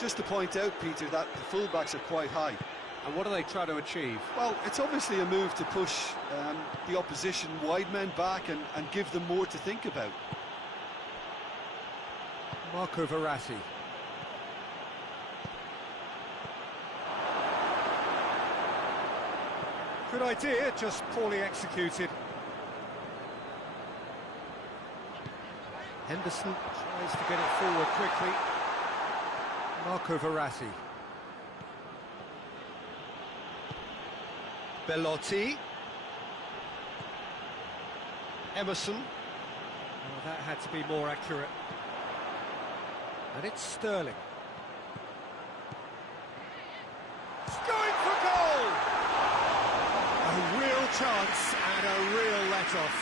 Just to point out, Peter, that the fullbacks are quite high. And what are they trying to achieve? Well, it's obviously a move to push the opposition wide men back and give them more to think about. Marco Verratti. Good idea, just poorly executed. Henderson tries to get it forward quickly. Marco Verratti. Bellotti. Emerson. Oh, that had to be more accurate. And it's Sterling. It's going for goal! A real chance and a real let-off.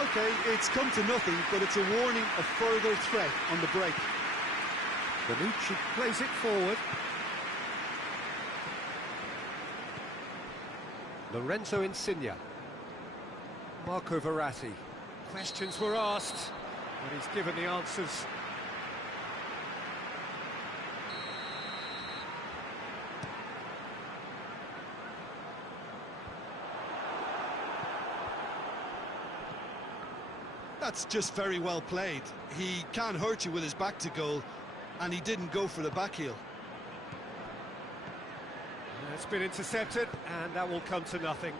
OK, it's come to nothing, but it's a warning of further threat on the break. Bonucci plays it forward. Lorenzo Insigne. Marco Verratti. Questions were asked, but he's given the answers. That's just very well played. He can't hurt you with his back to goal, and he didn't go for the back heel. It's been intercepted, and that will come to nothing.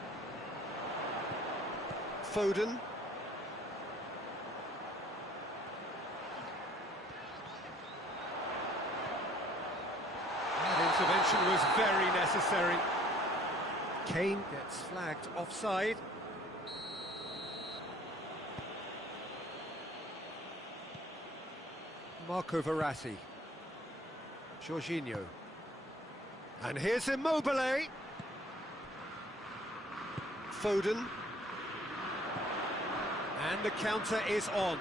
Foden. That intervention was very necessary. Kane gets flagged offside. Marco Verratti. Jorginho. And here's Immobile. Foden. And the counter is on.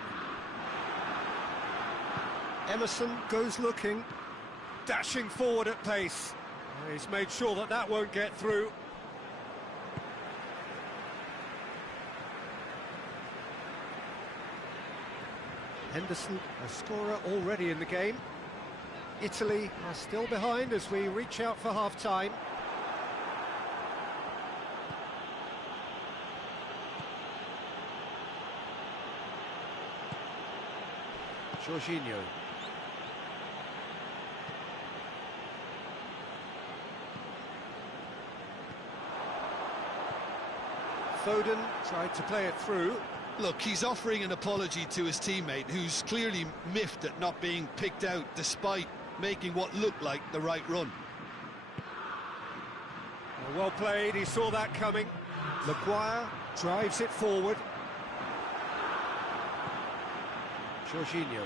Emerson goes looking, dashing forward at pace. He's made sure that that won't get through. Henderson, a scorer already in the game. Italy are still behind as we reach out for half-time. Jorginho. Foden tried to play it through. Look, he's offering an apology to his teammate, who's clearly miffed at not being picked out despite making what looked like the right run. Well played, he saw that coming. Maguire drives it forward. Jorginho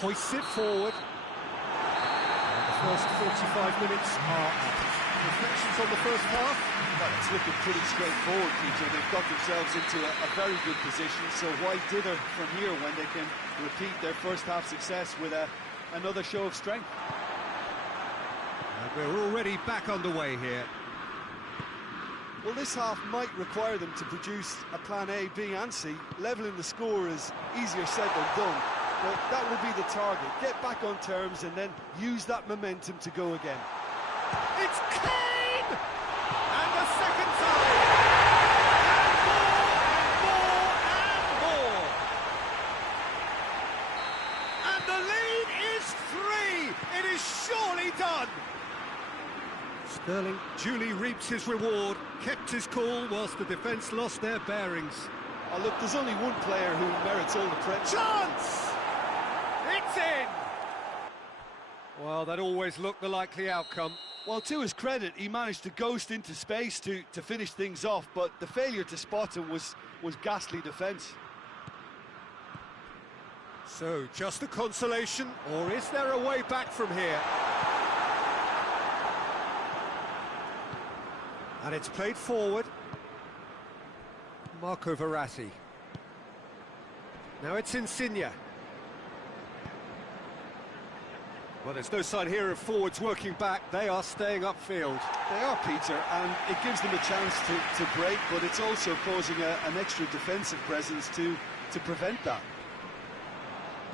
hoists it forward. And the first 45 minutes are up. Reflections on the first half? Well, it's looking pretty straightforward, Peter. They've got themselves into a very good position, so why dither from here when they can repeat their first half success with another show of strength? And we're already back underway here. Well, this half might require them to produce a plan A, B and C. Levelling the score is easier said than done, but that will be the target. Get back on terms and then use that momentum to go again. It's Kane! And the second time! And more! And the lead is 3! It is surely done! Sterling duly reaps his reward, kept his cool whilst the defence lost their bearings. Oh, look, there's only one player who merits all the credit. Chance! It's in! Well, that always looked the likely outcome. Well, to his credit, he managed to ghost into space to finish things off, but the failure to spot him was ghastly defence. So, just a consolation, or is there a way back from here? And it's played forward. Marco Verratti. Now it's Insigne. Well, there's no sign here of forwards working back. They are staying upfield. They are, Peter, and it gives them a chance to break, but it's also causing an extra defensive presence to prevent that.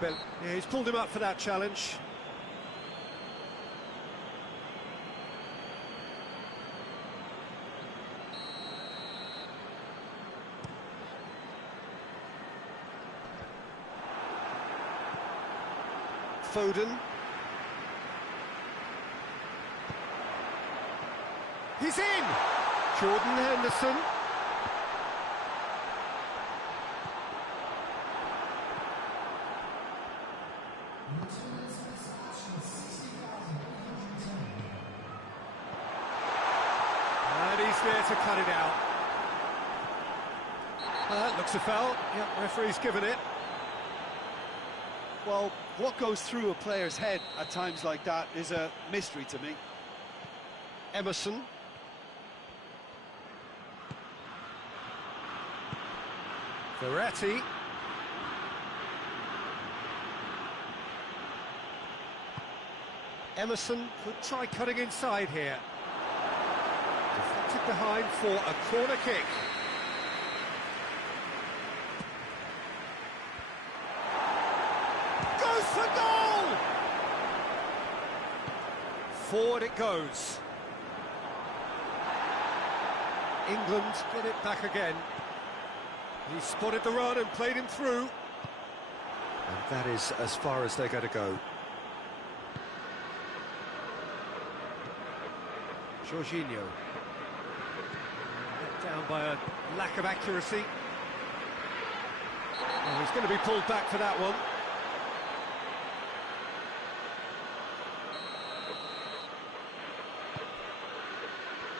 Well, yeah, he's pulled him up for that challenge. Foden. He's in! Jordan Henderson. And he's there to cut it out. That looks a foul. Yep, referee's given it. Well, what goes through a player's head at times like that is a mystery to me. Emerson. Verratti. Emerson could try cutting inside here. Deflected behind for a corner kick. Goes for goal! Forward it goes. England get it back again. He spotted the run and played him through. And that is as far as they're going to go. Jorginho. Let down by a lack of accuracy. Oh, he's going to be pulled back for that one.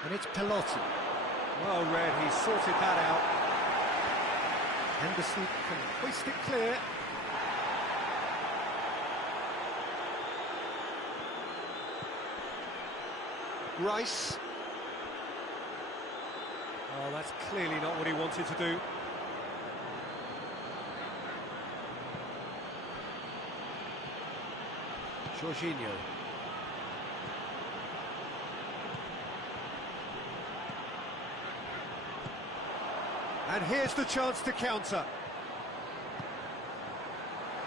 And it's Pelotti. Well read, he sorted that out. Henderson can hoist it clear. Rice. Oh, that's clearly not what he wanted to do. Jorginho. And here's the chance to counter.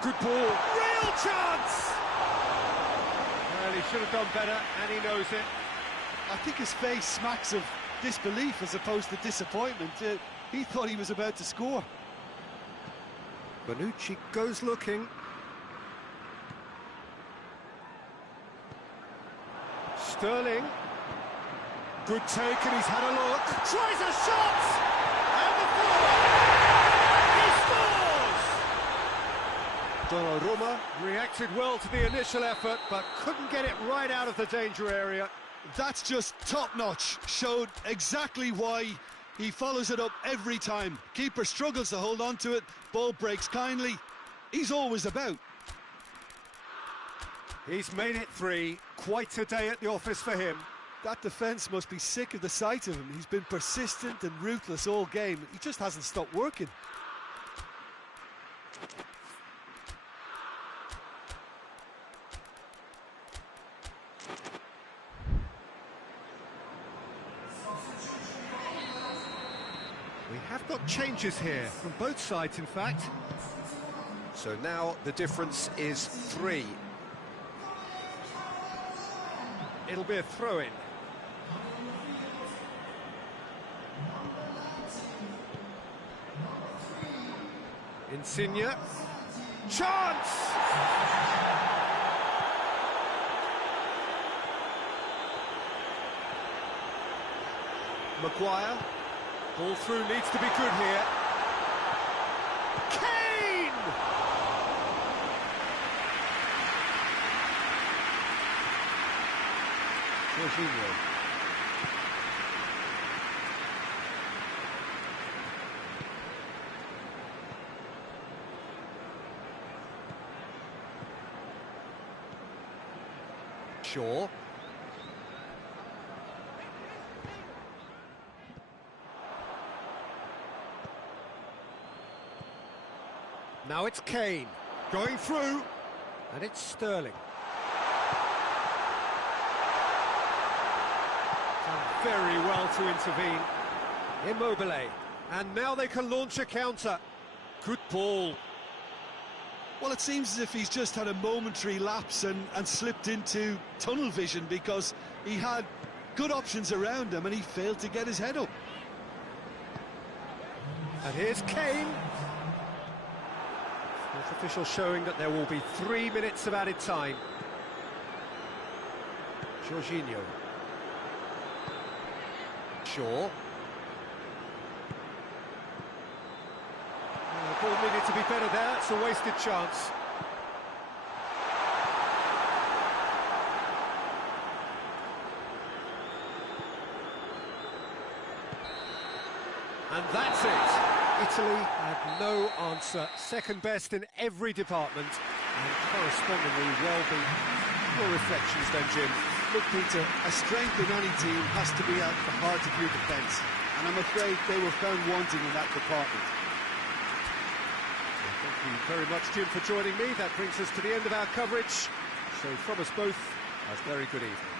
Good ball. Real chance! Well, he should have done better, and he knows it. I think his face smacks of disbelief as opposed to disappointment. He thought he was about to score. Bonucci goes looking. Sterling. Good take, and he's had a look. Tries a shot! And the forward! He scores! Donnarumma reacted well to the initial effort, but couldn't get it right out of the danger area. That's just top-notch. Showed exactly why he follows it up every time. Keeper struggles to hold on to it. Ball breaks kindly. He's always about. He's made it 3. Quite a day at the office for him. That defence must be sick of the sight of him. He's been persistent and ruthless all game. He just hasn't stopped working. We have got changes here, from both sides in fact. So now the difference is 3. It'll be a throw-in. Insigne. Chance! Maguire. Ball through needs to be good here. Kane! Jorginho. Shaw. Now it's Kane, going through, and it's Sterling. Done very well to intervene. Immobile, and now they can launch a counter. Good ball. Well, it seems as if he's just had a momentary lapse and slipped into tunnel vision, because he had good options around him and he failed to get his head up. And here's Kane. Fourth official showing that there will be 3 minutes of added time. Jorginho. Shaw. The ball needed to be better there, it's a wasted chance. And that's it. Italy had no answer. Second best in every department, and correspondingly well beaten. Your reflections then, Jim? Look, Peter, a strength in any team has to be at the heart of your defence, and I'm afraid they were found wanting in that department. Thank you very much, Jim, for joining me. That brings us to the end of our coverage. So from us both, a very good evening.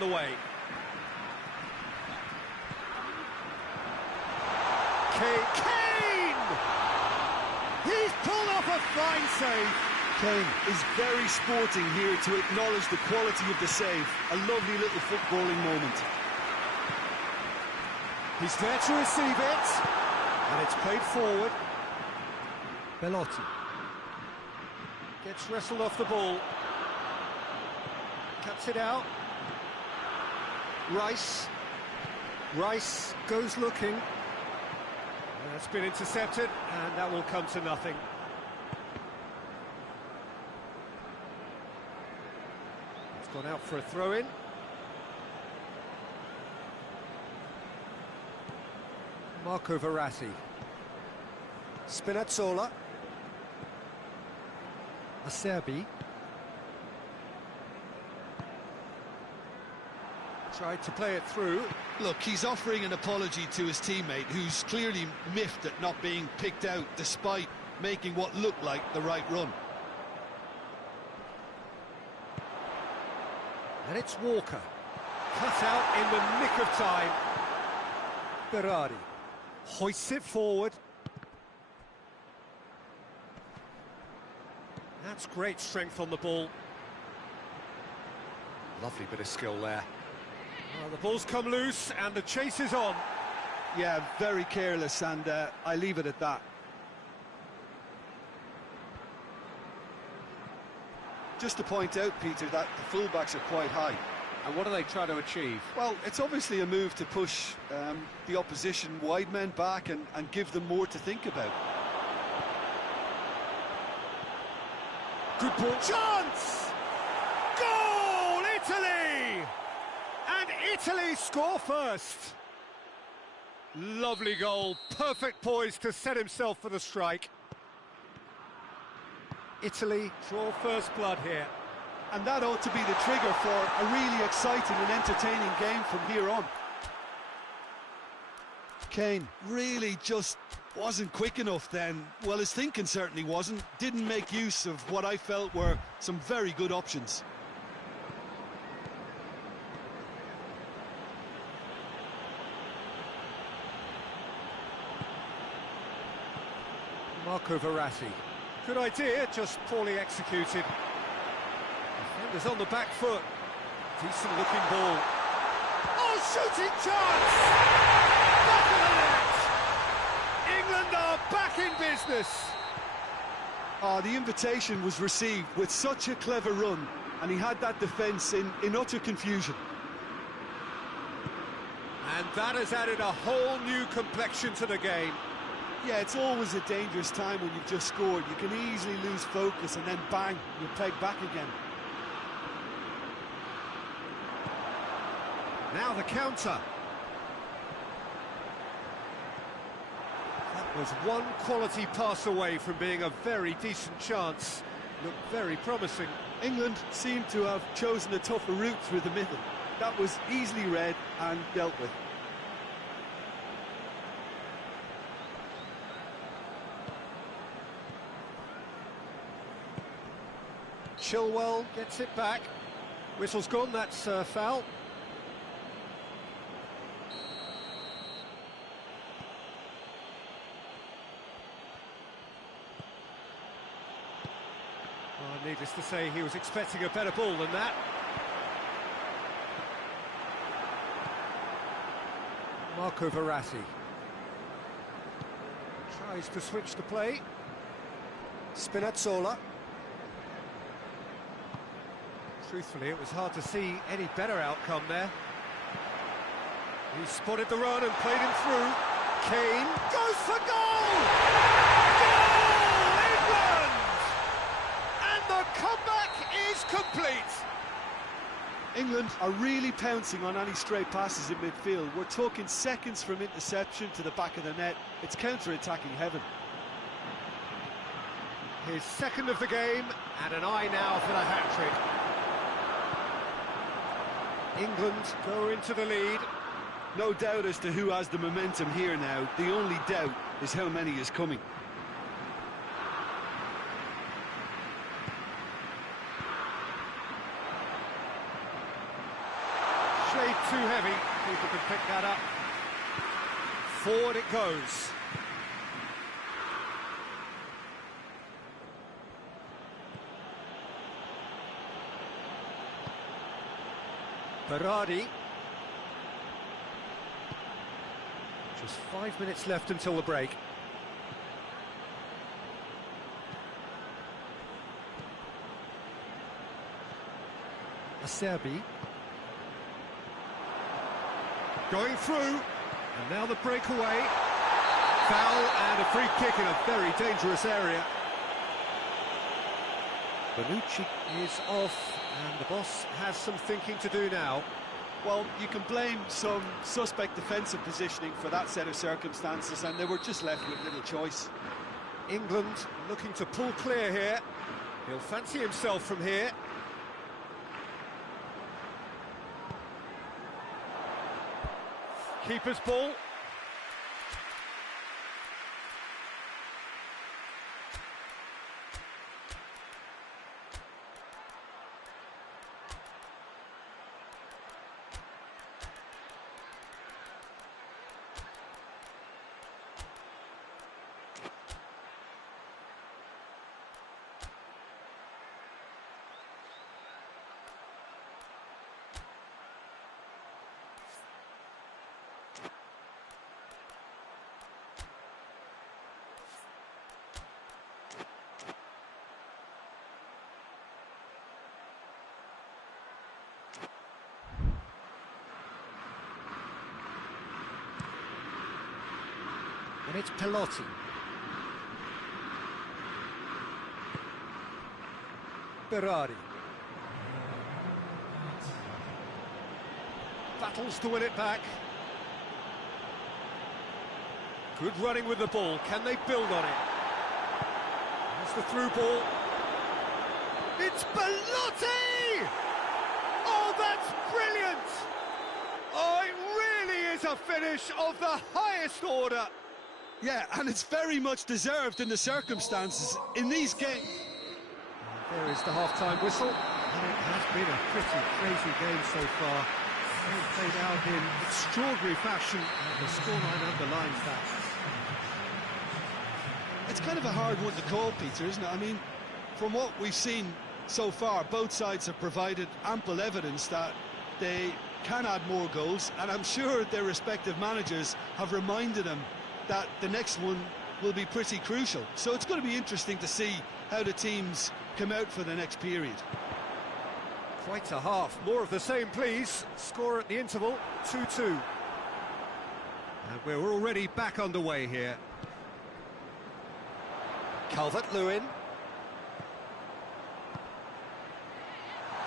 the way. Kane! He's pulled off a fine save. Kane is very sporting here to acknowledge the quality of the save. A lovely little footballing moment. He's there to receive it, and it's played forward. Belotti gets wrestled off the ball. Cuts it out. Rice goes looking. That's been intercepted, and that will come to nothing. It's gone out for a throw-in. Marco Verratti. Spinazzola. Acerbi. Tried to play it through. Look, he's offering an apology to his teammate, who's clearly miffed at not being picked out despite making what looked like the right run. And it's Walker. Cut out in the nick of time. Berardi hoists it forward. That's great strength on the ball. Lovely bit of skill there. Well, the ball's come loose and the chase is on. Yeah, very careless, and I leave it at that. Just to point out, Peter, that the fullbacks are quite high. And what do they try to achieve? Well, it's obviously a move to push the opposition wide men back and give them more to think about. Good ball. Chance! Goal, Italy! And Italy score first. Lovely goal, perfect poise to set himself for the strike. Italy draw first blood here. And that ought to be the trigger for a really exciting and entertaining game from here on. Kane really just wasn't quick enough then. Well, his thinking certainly wasn't. Didn't make use of what I felt were some very good options. Marco Verratti. Good idea, just poorly executed. Defenders on the back foot. Decent looking ball. Oh, shooting chance! Back of the net! England are back in business. Oh, the invitation was received with such a clever run, and he had that defence in utter confusion. And that has added a whole new complexion to the game. Yeah, it's always a dangerous time when you've just scored. You can easily lose focus and then bang, you're pegged back again. Now the counter. That was one quality pass away from being a very decent chance. Looked very promising. England seemed to have chosen a tougher route through the middle. That was easily read and dealt with. Chilwell gets it back. Whistle's gone, that's foul. Well, needless to say, he was expecting a better ball than that. Marco Verratti tries to switch the play. Spinazzola. Truthfully, it was hard to see any better outcome there. He spotted the run and played him through. Kane goes for goal! Goal, England! And the comeback is complete. England are really pouncing on any stray passes in midfield. We're talking seconds from interception to the back of the net. It's counter-attacking heaven. His second of the game, and an eye now for the hat-trick. England go into the lead. No doubt as to who has the momentum here now. The only doubt is how many is coming. shade too heavy. People can pick that up. Forward it goes. Berardi. Just 5 minutes left until the break. Acerbi. Going through, and now the breakaway. Foul and a free kick in a very dangerous area. Bonucci is off, and the boss has some thinking to do now. Well, you can blame some suspect defensive positioning for that set of circumstances, and they were just left with little choice. England looking to pull clear here. He'll fancy himself from here. Keeper's ball. And it's Pelotti. Berardi. Battles to win it back. Good running with the ball. Can they build on it? There's the through ball. It's Pelotti! Oh, that's brilliant! Oh, it really is a finish of the highest order. Yeah, and it's very much deserved in the circumstances. In these games... There is the half-time whistle, and it has been a pretty crazy game so far. It's played out in extraordinary fashion, and the scoreline underlines that. It's kind of a hard one to call, Peter, isn't it? I mean, from what we've seen so far, both sides have provided ample evidence that they can add more goals, and I'm sure their respective managers have reminded them that the next one will be pretty crucial. So it's going to be interesting to see how the teams come out for the next period. Quite a half. More of the same, please. Score at the interval, 2-2. And we're already back underway here. Calvert-Lewin.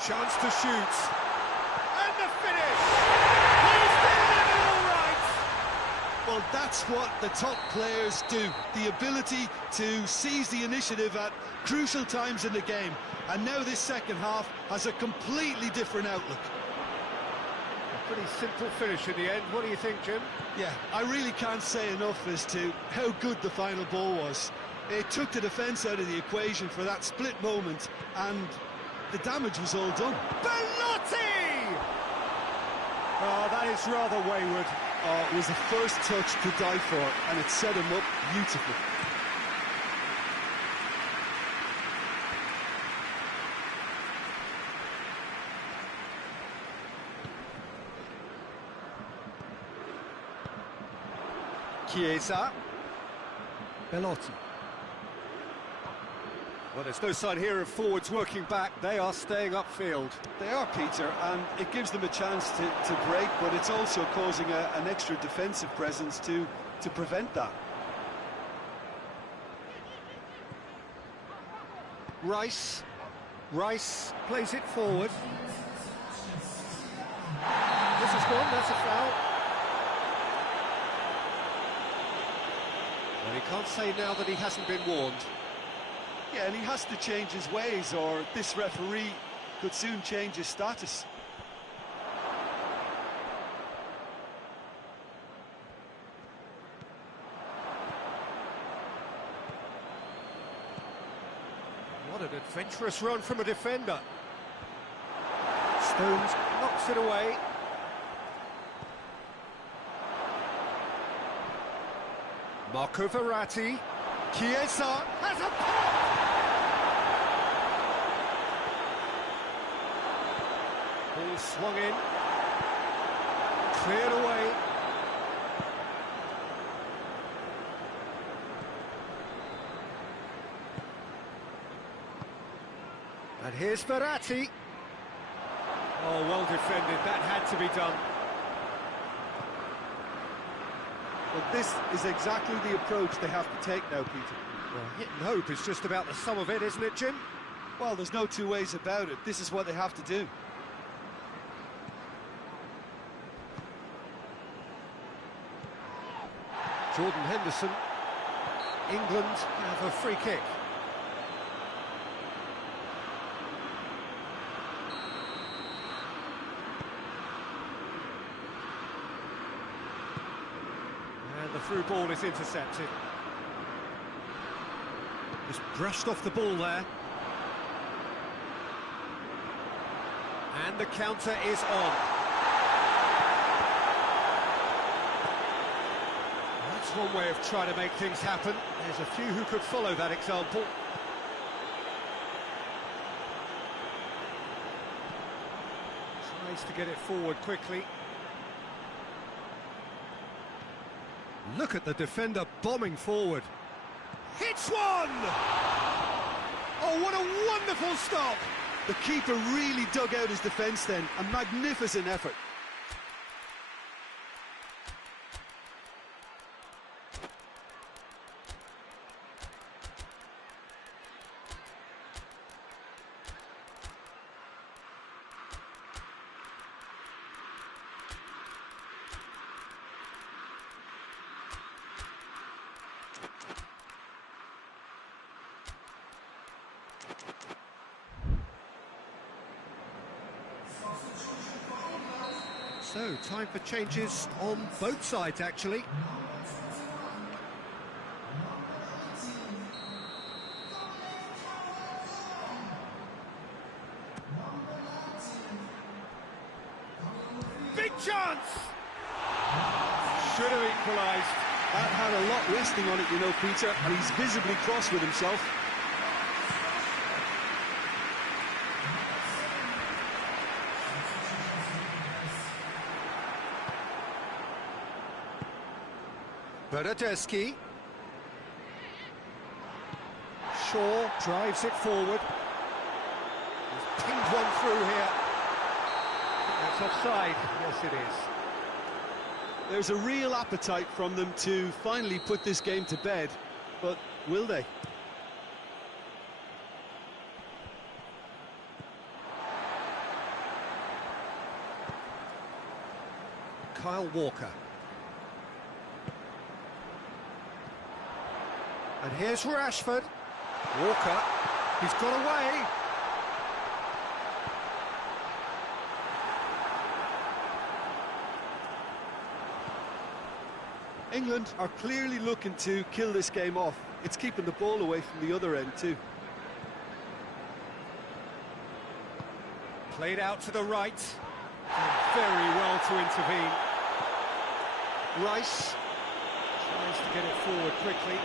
Chance to shoot. And the finish! He's delivered all right! Well, that's what the top players do. The ability to seize the initiative at crucial times in the game. And now this second half has a completely different outlook. A pretty simple finish in the end. What do you think, Jim? Yeah, I really can't say enough as to how good the final ball was. It took the defence out of the equation for that split moment, and the damage was all done. Belotti! Oh, that is rather wayward. Oh, it was the first touch to die for, and it set him up beautifully. Chiesa. Belotti. Well, there's no sign here of forwards working back. They are staying upfield. They are, Peter, and it gives them a chance to break, but it's also causing an extra defensive presence to prevent that. Rice plays it forward. This is gone, that's a foul. Well, he can't say now that he hasn't been warned. Yeah, and he has to change his ways, or this referee could soon change his status. What an adventurous run from a defender. Stones knocks it away. Marco Verratti. Chiesa has a pop! Ball swung in. Cleared away. And here's Verratti. Oh, well defended. That had to be done. Well, this is exactly the approach they have to take now, Peter. Well, hit and hope is just about the sum of it, isn't it, Jim? Well, there's no two ways about it. This is what they have to do. Jordan Henderson. England have a free kick. And the through ball is intercepted. Just brushed off the ball there. And the counter is on. That's one way of trying to make things happen. There's a few who could follow that example. Tries to get it forward quickly. Look at the defender bombing forward. Hits one! Oh, what a wonderful stop! The keeper really dug out his defence then. A magnificent effort. So, time for changes on both sides, actually. Big chance! Should have equalised. That had a lot resting on it, you know, Peter, and he's visibly cross with himself. Bernardeschi. Shaw drives it forward. He's pinged one through here. That's offside. Yes, it is. There's a real appetite from them to finally put this game to bed, but will they? Kyle Walker. And here's Rashford. Walker, he's got away. England are clearly looking to kill this game off. It's keeping the ball away from the other end too. Played out to the right. Very well to intervene. Rice tries to get it forward quickly.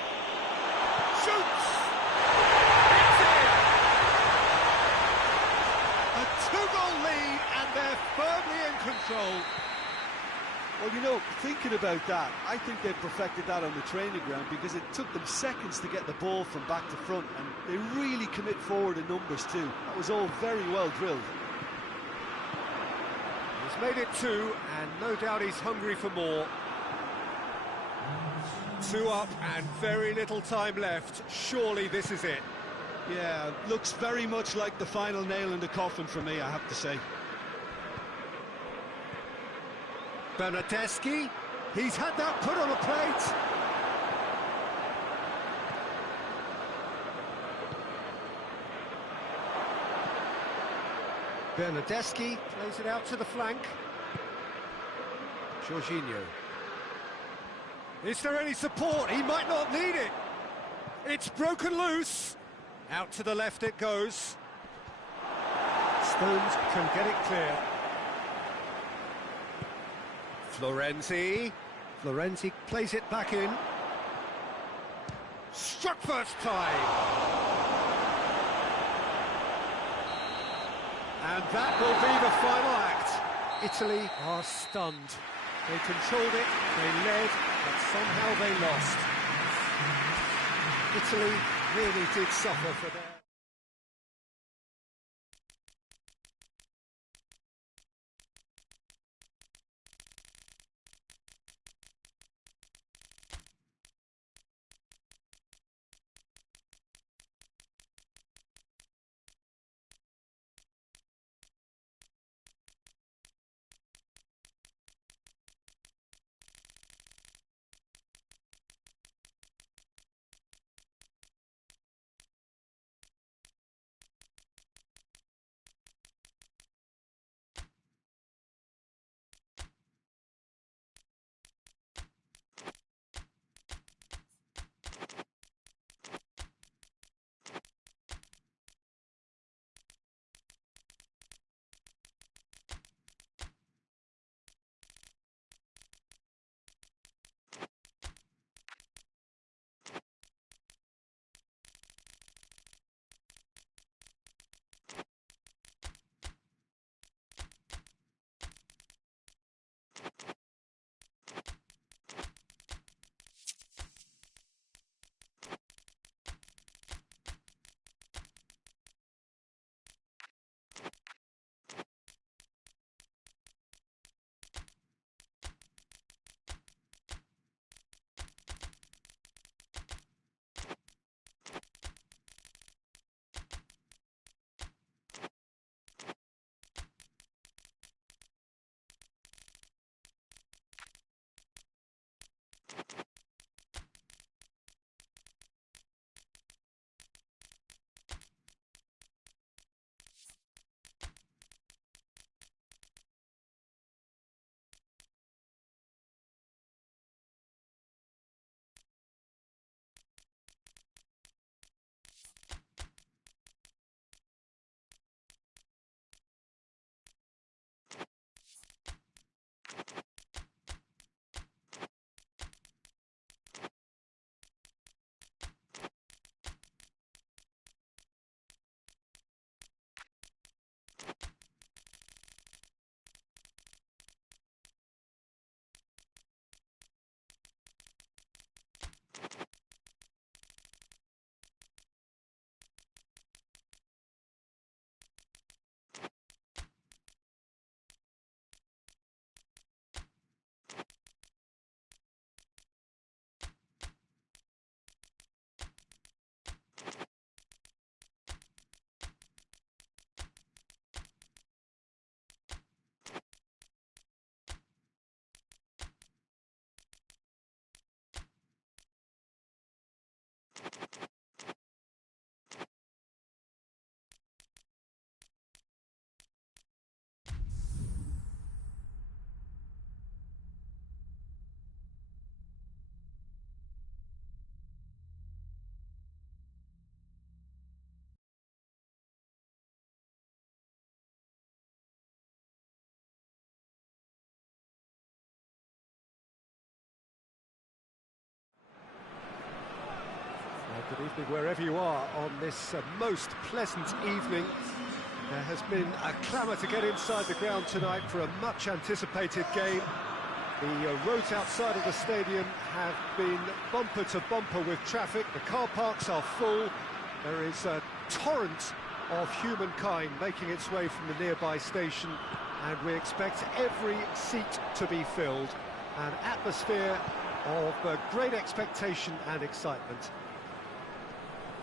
Shoots! It's in! A two-goal lead, and they're firmly in control. Well, you know, thinking about that, I think they perfected that on the training ground because it took them seconds to get the ball from back to front, and they really commit forward in numbers too. That was all very well drilled. He's made it two, and no doubt he's hungry for more. 2 up and very little time left. Surely this is it. Yeah, looks very much like the final nail in the coffin for me, I have to say. Bernardeschi, he's had that put on a plate. Bernardeschi plays it out to the flank. Jorginho. Is there any support? He might not need it. It's broken loose. Out to the left it goes. Stones can get it clear. Florenzi plays it back in. Struck first time. And that will be the final act. Italy are stunned. They controlled it, they led, but somehow they lost. Italy really did suffer for their... Good evening wherever you are on this most pleasant evening. There has been a clamour to get inside the ground tonight for a much anticipated game. The roads outside of the stadium have been bumper to bumper with traffic. The car parks are full. There is a torrent of humankind making its way from the nearby station, and we expect every seat to be filled. An atmosphere of great expectation and excitement.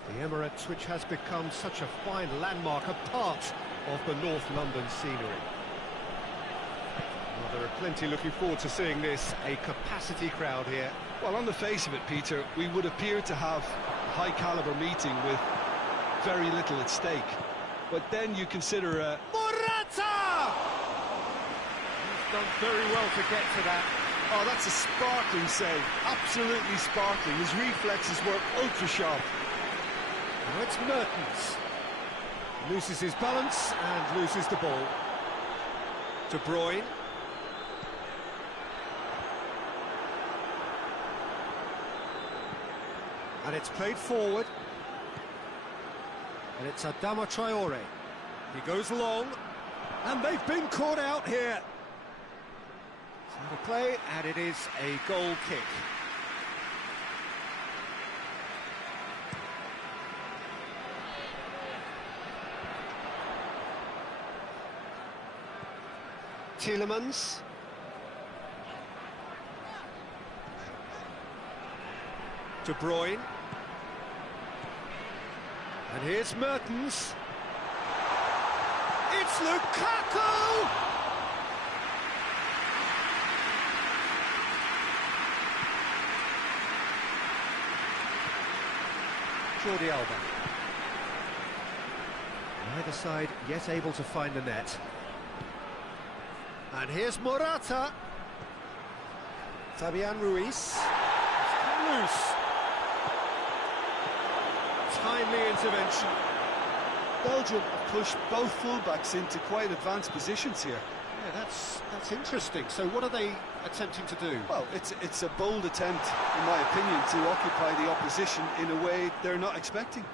The Emirates, which has become such a fine landmark, a part of the North London scenery. Well, there are plenty looking forward to seeing this, a capacity crowd here. Well, on the face of it, Peter, we would appear to have a high-caliber meeting with very little at stake. But then you consider... Morata! He's done very well to get to that. Oh, that's a sparkling save. Absolutely sparkling. His reflexes were ultra-sharp. Now it's Mertens. Loses his balance and loses the ball. De Bruyne. And it's played forward. And it's Adama Traore. He goes long. And they've been caught out here. So the play, and it is a goal kick. Tielemans. De Bruyne. And here's Mertens. It's Lukaku! Jordi Alba. Neither side yet able to find the net. And here's Morata. Fabian Ruiz. It's come loose. Timely intervention. Belgium have pushed both fullbacks into quite advanced positions here. Yeah, that's interesting. So what are they attempting to do? Well, it's a bold attempt, in my opinion, to occupy the opposition in a way they're not expecting.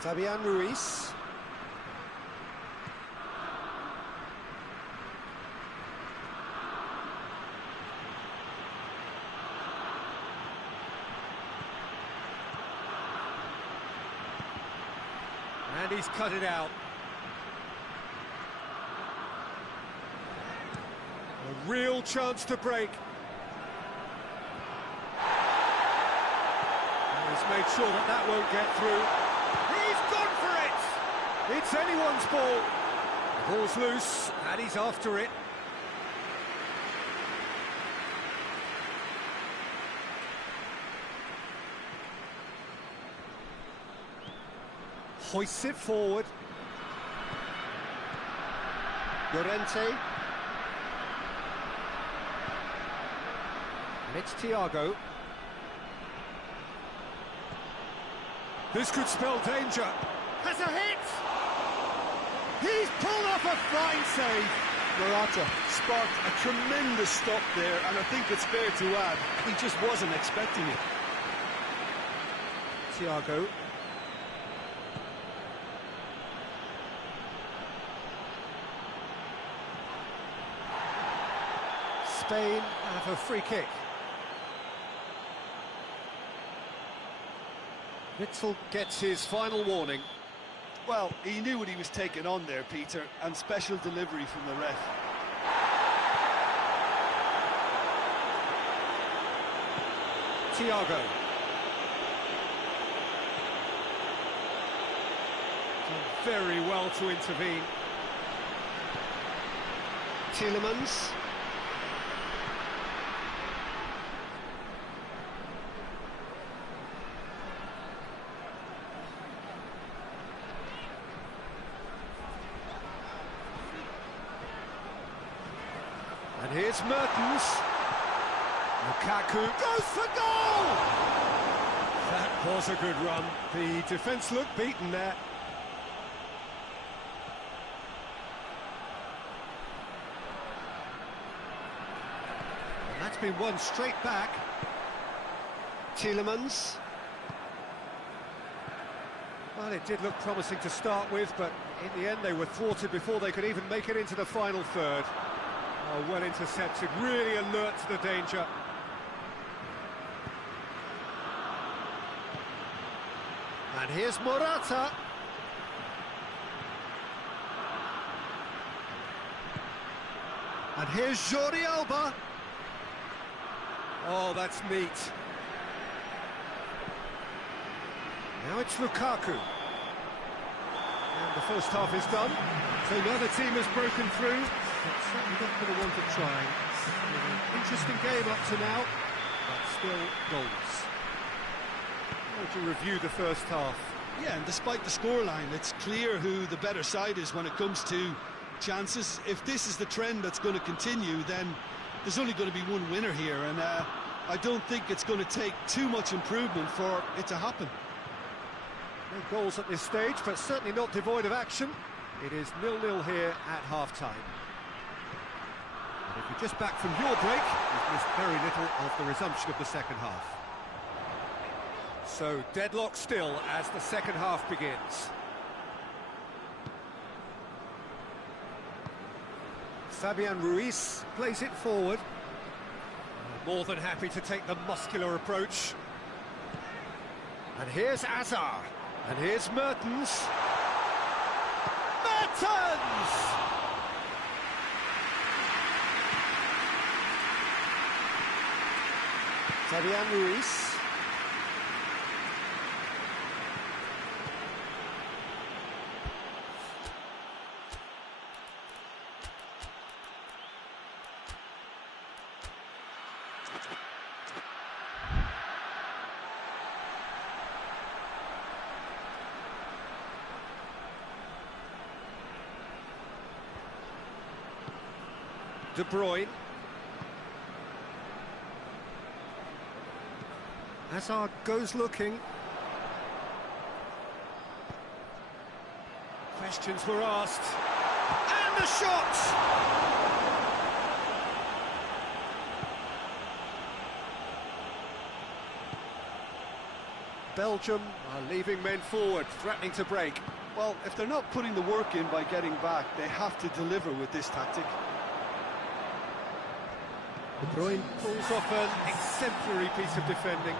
Fabian Ruiz. And he's cut it out. A real chance to break. And he's made sure that that won't get through. He's gone for it! It's anyone's ball. The ball's loose, and he's after it. Hoists it forward. Llorente. And it's Thiago. This could spell danger. Has a hit! He's pulled off a fine save. Morata sparked a tremendous stop there, and I think it's fair to add, he just wasn't expecting it. Thiago. Spain have a free kick. Witsel gets his final warning. Well, he knew what he was taking on there, Peter, and special delivery from the ref. Thiago. Done very well to intervene. Tielemans. And here's Mertens. Lukaku goes for goal! That was a good run. The defence looked beaten there. And that's been won straight back. Tielemans. Well, it did look promising to start with, but in the end they were thwarted before they could even make it into the final third. Oh, well intercepted, really alert to the danger. And here's Morata. And here's Jordi Alba. Oh, that's neat. Now it's Lukaku. And the first half is done. So neither team has broken through. But certainly not going to want to try. Interesting game up to now, but still goals. How would you review the first half? Yeah, and despite the scoreline, it's clear who the better side is when it comes to chances. If this is the trend that's going to continue, then there's only going to be one winner here, and I don't think it's going to take too much improvement for it to happen. No goals at this stage, but certainly not devoid of action. It is 0-0 here at half-time. If you're just back from your break, you've missed very little of the resumption of the second half. So deadlock still as the second half begins. Fabian Ruiz plays it forward. More than happy to take the muscular approach. And here's Azar. And here's Mertens. Mertens! Fabian Ruiz. De Bruyne. Hazard goes looking. Questions were asked. And the shot! Belgium are leaving men forward, threatening to break. Well, if they're not putting the work in by getting back, they have to deliver with this tactic. De Bruyne pulls off an exemplary piece of defending.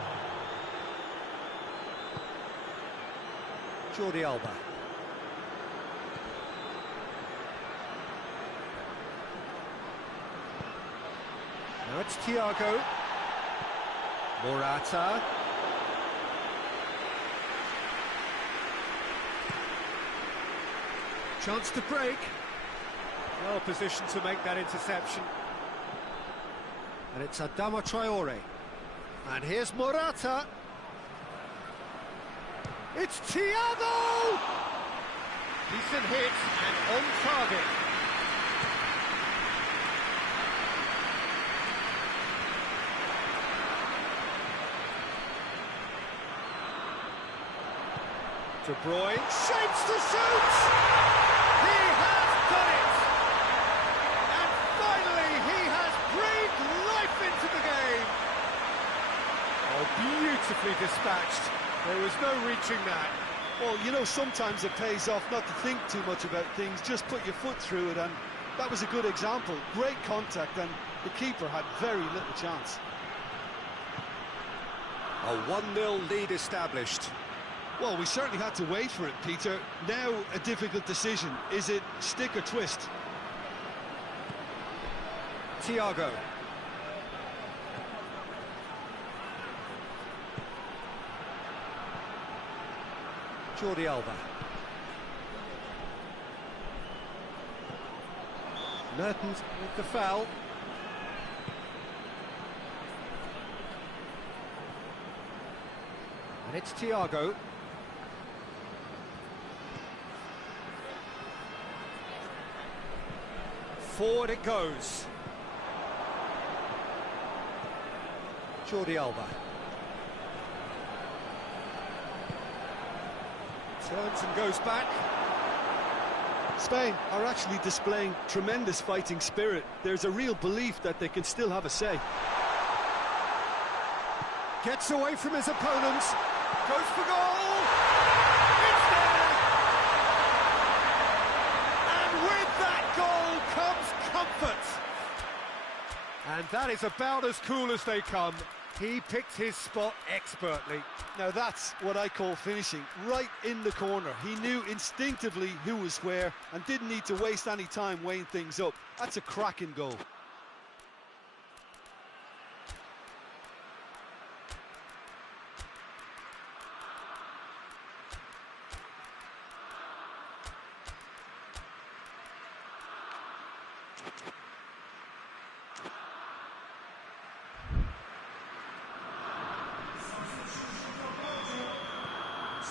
Jordi Alba. Now it's Thiago. Morata. Chance to break. Well positioned to make that interception. And it's Adama Traore. And here's Morata. It's Thiago! Decent hit and on target. De Bruyne shapes to shoot! He has done it! And finally he has breathed life into the game! Oh, beautifully dispatched. There was no reaching that. Well, you know, sometimes it pays off not to think too much about things, just put your foot through it, and that was a good example. Great contact, and the keeper had very little chance. A 1-0 lead established. Well, we certainly had to wait for it, Peter. Now a difficult decision. Is it stick or twist? Thiago. Jordi Alba. Mertens with the foul. And it's Thiago. Forward it goes. Jordi Alba. Turns and goes back. Spain are actually displaying tremendous fighting spirit. There's a real belief that they can still have a say. Gets away from his opponent. Goes for goal. It's there. And with that goal comes comfort. And that is about as cool as they come. He picked his spot expertly. Now that's what I call finishing, right in the corner. He knew instinctively who was where and didn't need to waste any time weighing things up. That's a cracking goal.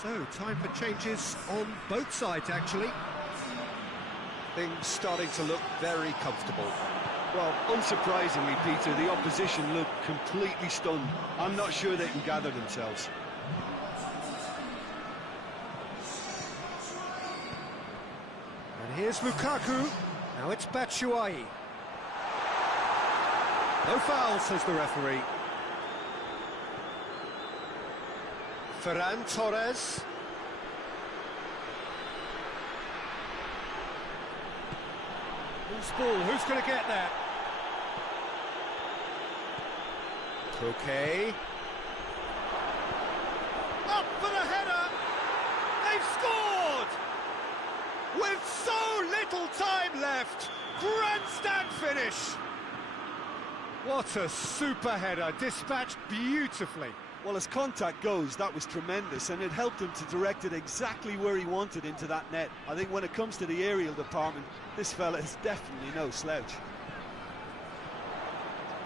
So, time for changes on both sides, actually. Things starting to look very comfortable. Well, unsurprisingly, Peter, the opposition look completely stunned. I'm not sure they can gather themselves. And here's Lukaku. Now it's Batshuayi. No foul, says the referee. Ferran Torres. Loose ball, who's going to get there? Okay. Up for the header! They've scored! With so little time left! Grandstand finish! What a super header, dispatched beautifully. Well, as contact goes, that was tremendous, and it helped him to direct it exactly where he wanted into that net. I think when it comes to the aerial department, this fella is definitely no slouch.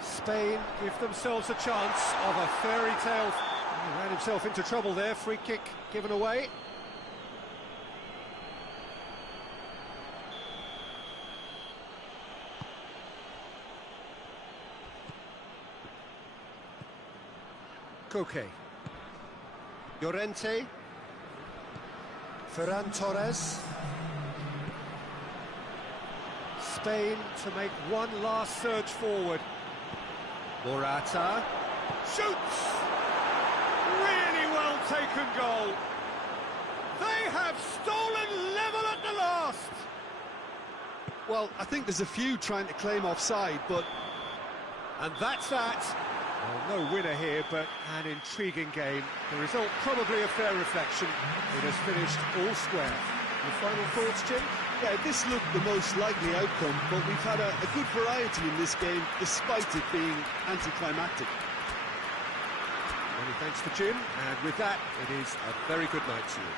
Spain give themselves a chance of a fairy tale. He ran himself into trouble there, free kick given away. Koke. Llorente. Ferran Torres. Spain to make one last surge forward. Morata. Shoots! Really well taken goal. They have stolen level at the last. Well, I think there's a few trying to claim offside, but... And that's that. Well, no winner here, but an intriguing game. The result probably a fair reflection. It has finished all square. Your final thoughts, Jim? Yeah, this looked the most likely outcome, but we've had a good variety in this game, despite it being anticlimactic. Many thanks to Jim, and with that, it is a very good night to you.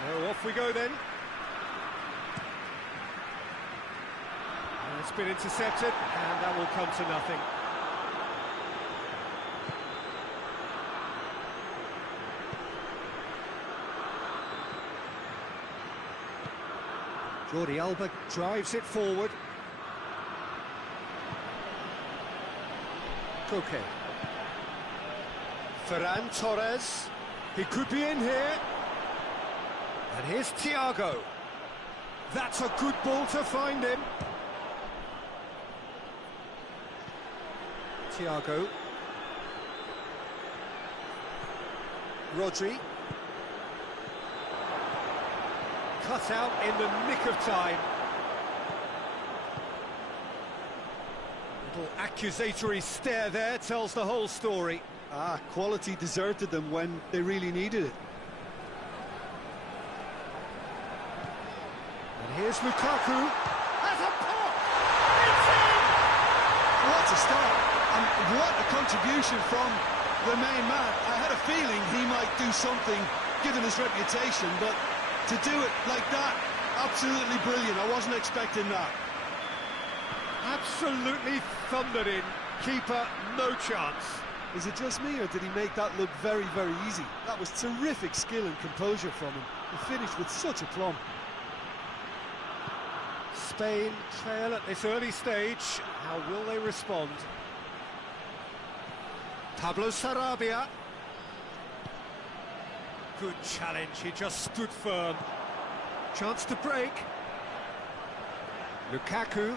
So off we go then. And it's been intercepted, and that will come to nothing. Jordi Alba drives it forward. Koke. Ferran Torres. He could be in here. And here's Thiago. That's a good ball to find him. Thiago. Rodri. Cut out in the nick of time. Little accusatory stare there tells the whole story. Quality deserted them when they really needed it. And here's Lukaku. Has a pop! It's in! What a start, and what a contribution from the main man. I had a feeling he might do something, given his reputation, but to do it like that, absolutely brilliant. I wasn't expecting that. Absolutely thundered in. Keeper, no chance. Is it just me, or did he make that look very, very easy? That was terrific skill and composure from him. He finished with such aplomb. Spain trail at this early stage. How will they respond? Pablo Sarabia. Good challenge, he just stood firm. Chance to break. Lukaku.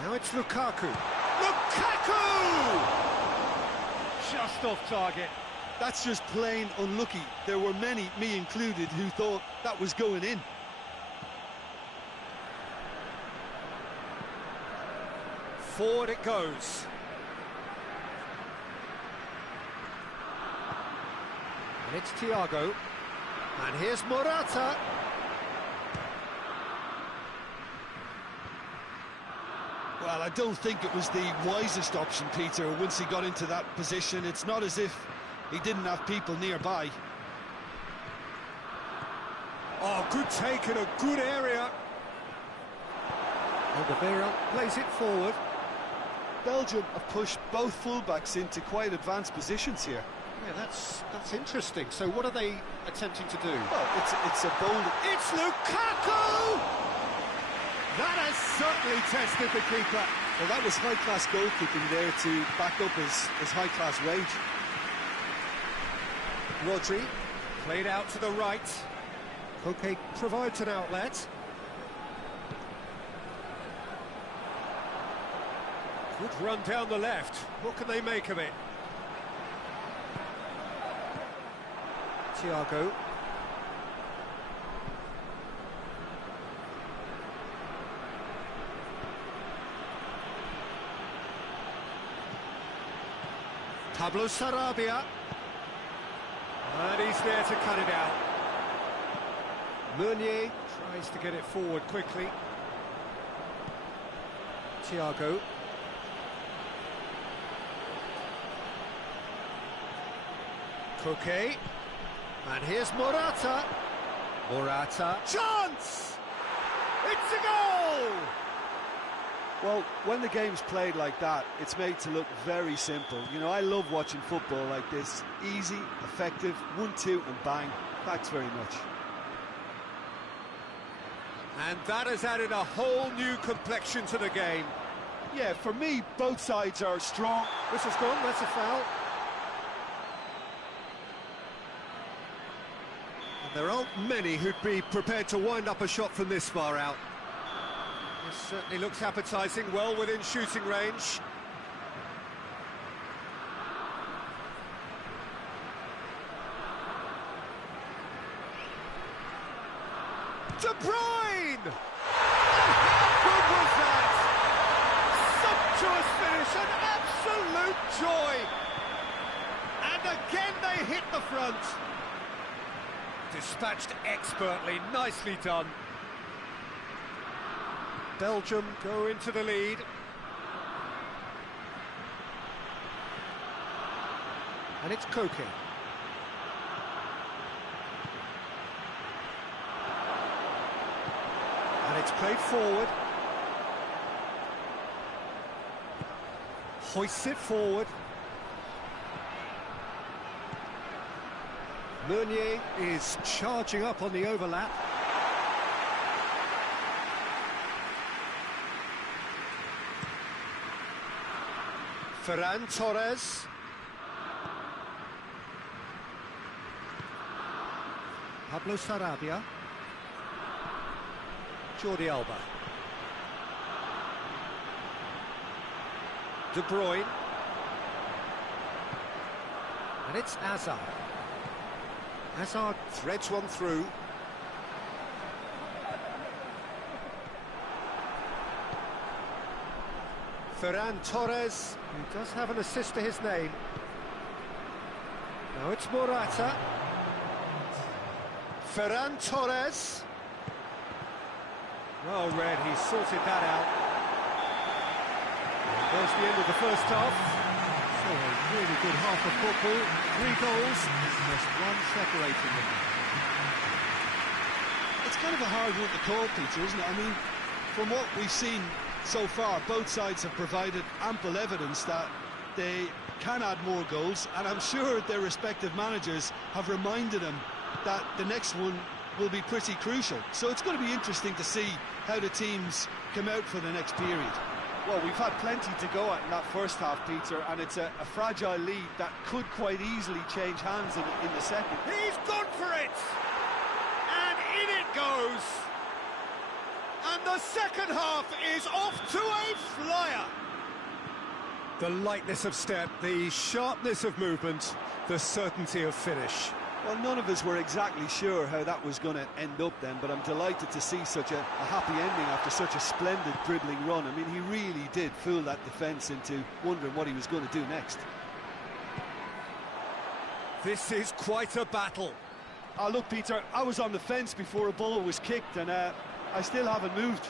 Now it's Lukaku. Lukaku! Just off target. That's just plain unlucky. There were many, me included, who thought that was going in. Forward it goes. And it's Thiago. And here's Morata. Well, I don't think it was the wisest option, Peter, once he got into that position. It's not as if he didn't have people nearby. Oh, good take in a good area. Alderweireld plays it forward. Belgium have pushed both fullbacks into quite advanced positions here. Yeah, that's interesting. So what are they attempting to do? Well, it's a bold... It's Lukaku! That has certainly tested the keeper. Well, that was high-class goalkeeping there to back up his high-class rage. Rodri, played out to the right. Koke provides an outlet. Good run down the left. What can they make of it? Thiago. Pablo Sarabia. And he's there to cut it out. Meunier tries to get it forward quickly. Thiago. Koke. And here's Morata. Morata. Chance! It's a goal! Well, when the game's played like that, it's made to look very simple. You know, I love watching football like this. Easy, effective, 1-2 and bang. Thanks very much. And that has added a whole new complexion to the game. Yeah, for me, both sides are strong. Whistle's gone, that's a foul. And there aren't many who'd be prepared to wind up a shot from this far out. This certainly looks appetising, well within shooting range. De Bruyne! And how good was that? Sumptuous finish, an absolute joy! And again they hit the front. Dispatched expertly, nicely done. Belgium go into the lead. And it's Koke. And it's played forward. Hoists it forward. Meunier is charging up on the overlap. Ferran Torres. Pablo Sarabia. Jordi Alba. De Bruyne. And it's Hazard. Hazard threads one through. Ferran Torres, who does have an assist to his name. Now it's Morata. Ferran Torres. Well read, he sorted that out. And there's the end of the first half. So a really good half of football. 3 goals, just one separating them. It's kind of a hard one to call, Peter, isn't it? I mean, from what we've seen so far, both sides have provided ample evidence that they can add more goals, and I'm sure their respective managers have reminded them that the next one will be pretty crucial. So it's going to be interesting to see how the teams come out for the next period. Well, we've had plenty to go at in that first half, Peter, and it's a fragile lead that could quite easily change hands in the second. He's gone for it! And in it goes! And the second half is off to a flyer! The lightness of step, the sharpness of movement, the certainty of finish. Well, none of us were exactly sure how that was going to end up then, but I'm delighted to see such a happy ending after such a splendid dribbling run. I mean, he really did fool that defence into wondering what he was going to do next. This is quite a battle. Oh, look, Peter, I was on the fence before a ball was kicked, and I still haven't moved.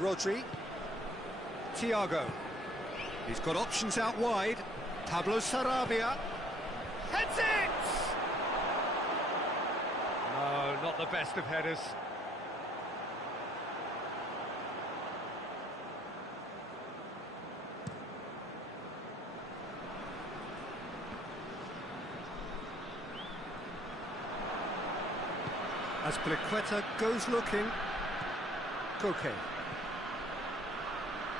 Rodri. Thiago. He's got options out wide. Pablo Sarabia. Heads it! No, not the best of headers. As Bliqueta goes looking. Koke.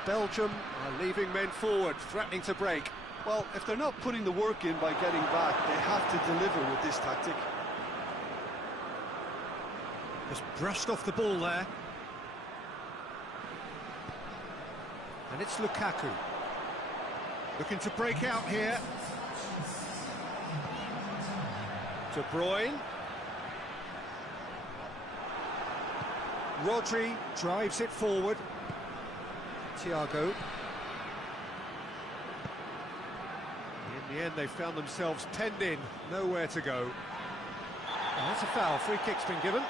Belgium are leaving men forward, threatening to break. Well, if they're not putting the work in by getting back, they have to deliver with this tactic. Just brushed off the ball there. And it's Lukaku. Looking to break out here. De Bruyne. Rodri drives it forward. Thiago. In the end, they found themselves penned in, nowhere to go. And that's a foul. Free kick's been given.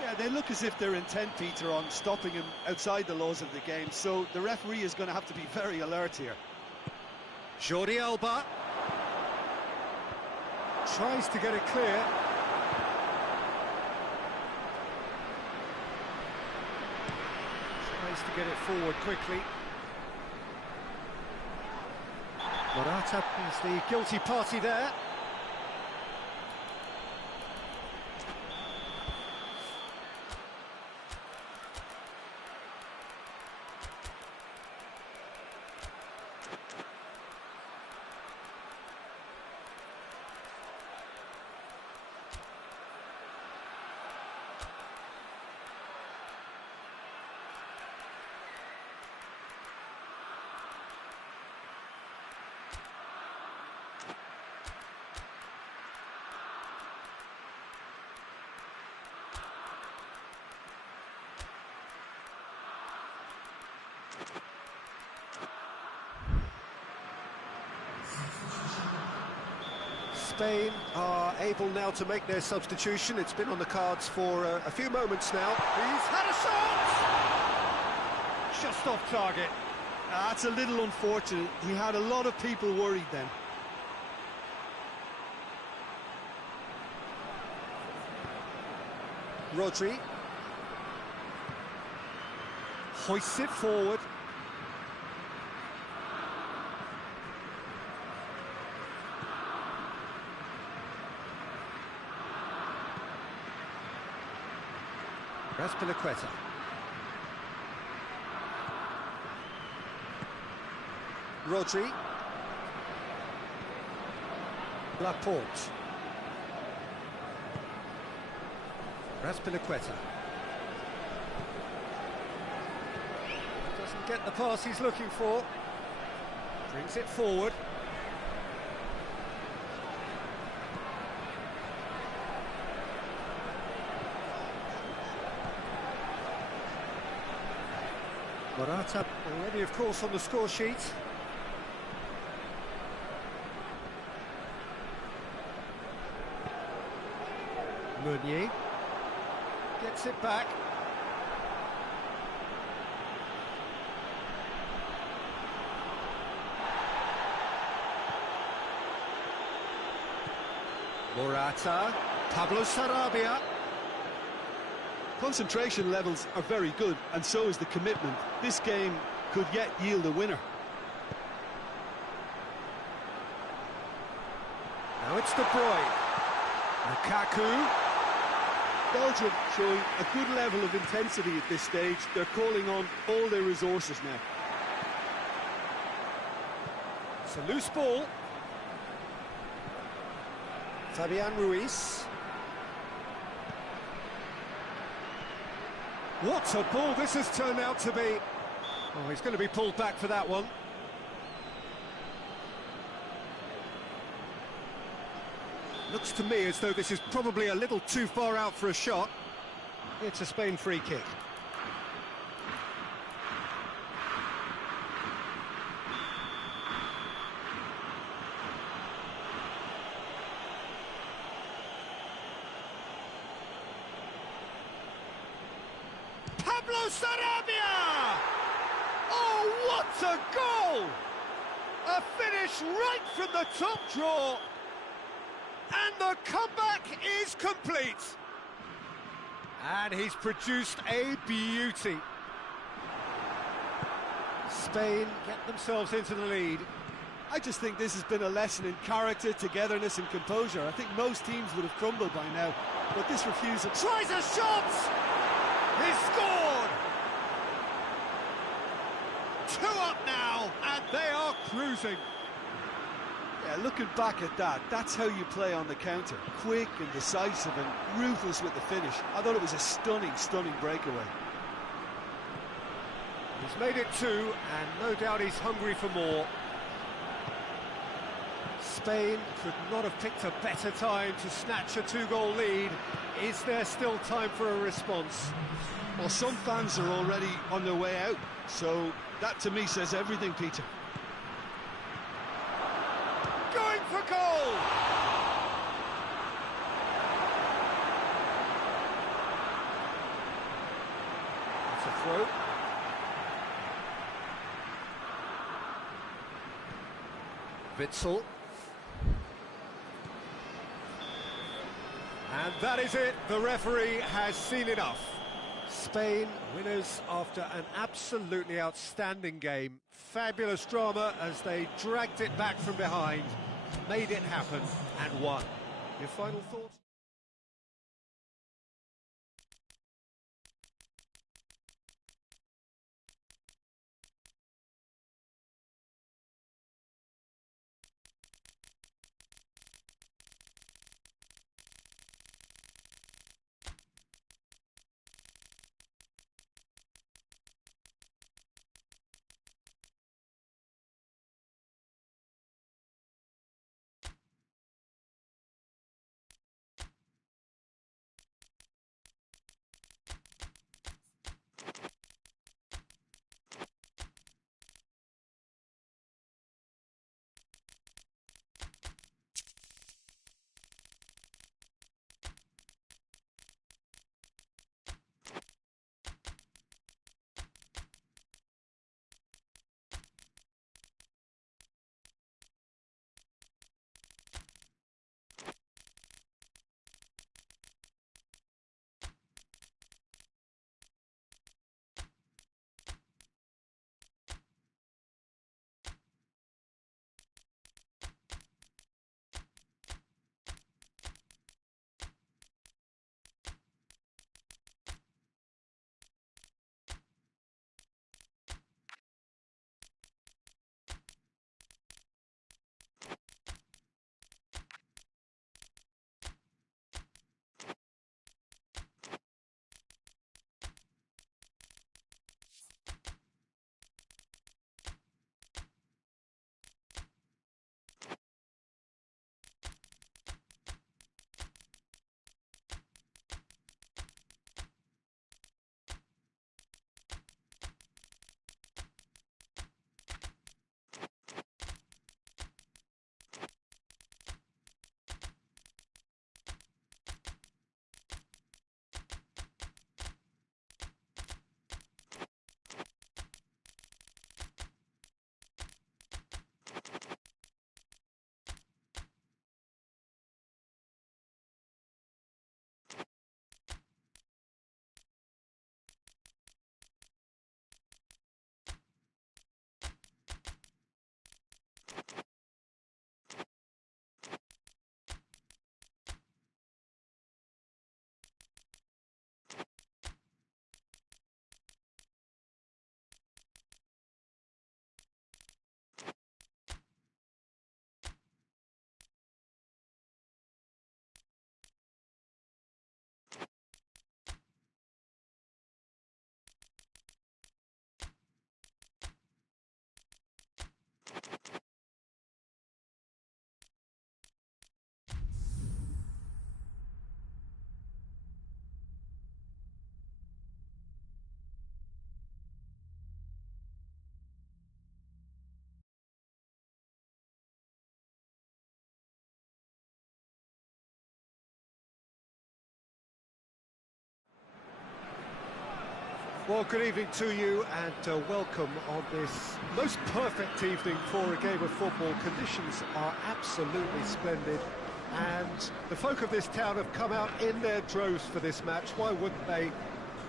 Yeah, they look as if they're intent, Peter, on stopping him outside the laws of the game, so the referee is going to have to be very alert here. Jordi Alba. Tries to get it clear. Tries to get it forward quickly. Morata is the guilty party there. Spain are able now to make their substitution. It's been on the cards for a few moments now. He's had a shot! Just off target. That's a little unfortunate. He had a lot of people worried then. Rodri. Hoists it forward. Bliqueta. Rodri. Laporte. Bliqueta. Doesn't get the pass he's looking for. Brings it forward. Morata already, of course, on the score sheet. Meunier gets it back. Morata, Pablo Sarabia. Concentration levels are very good, and so is the commitment. This game could yet yield a winner. Now it's De Bruyne. Lukaku. Belgium showing a good level of intensity at this stage. They're calling on all their resources now. It's a loose ball. Fabian Ruiz. What a ball this has turned out to be. Oh, he's going to be pulled back for that one. Looks to me as though this is probably a little too far out for a shot. It's a Spain free kick. Pablo Sarabia! Oh, what a goal! A finish right from the top draw. And the comeback is complete. And he's produced a beauty. Spain get themselves into the lead. I just think this has been a lesson in character, togetherness and composure. I think most teams would have crumbled by now, but this refusal... Tries a shot! He's scored! 2 up now, and they are cruising. Yeah, looking back at that, that's how you play on the counter. Quick and decisive and ruthless with the finish. I thought it was a stunning, stunning breakaway. He's made it 2, and no doubt he's hungry for more. Spain could not have picked a better time to snatch a 2-goal lead. Is there still time for a response? Well, some fans are already on their way out, so that to me says everything, Peter. Going for goal! It's a throw. Witsel. And that is it. The referee has seen enough. Spain winners after an absolutely outstanding game. Fabulous drama as they dragged it back from behind, made it happen and won. Your final thoughts? Well, good evening to you and welcome on this most perfect evening for a game of football. Conditions are absolutely splendid and the folk of this town have come out in their droves for this match. Why wouldn't they?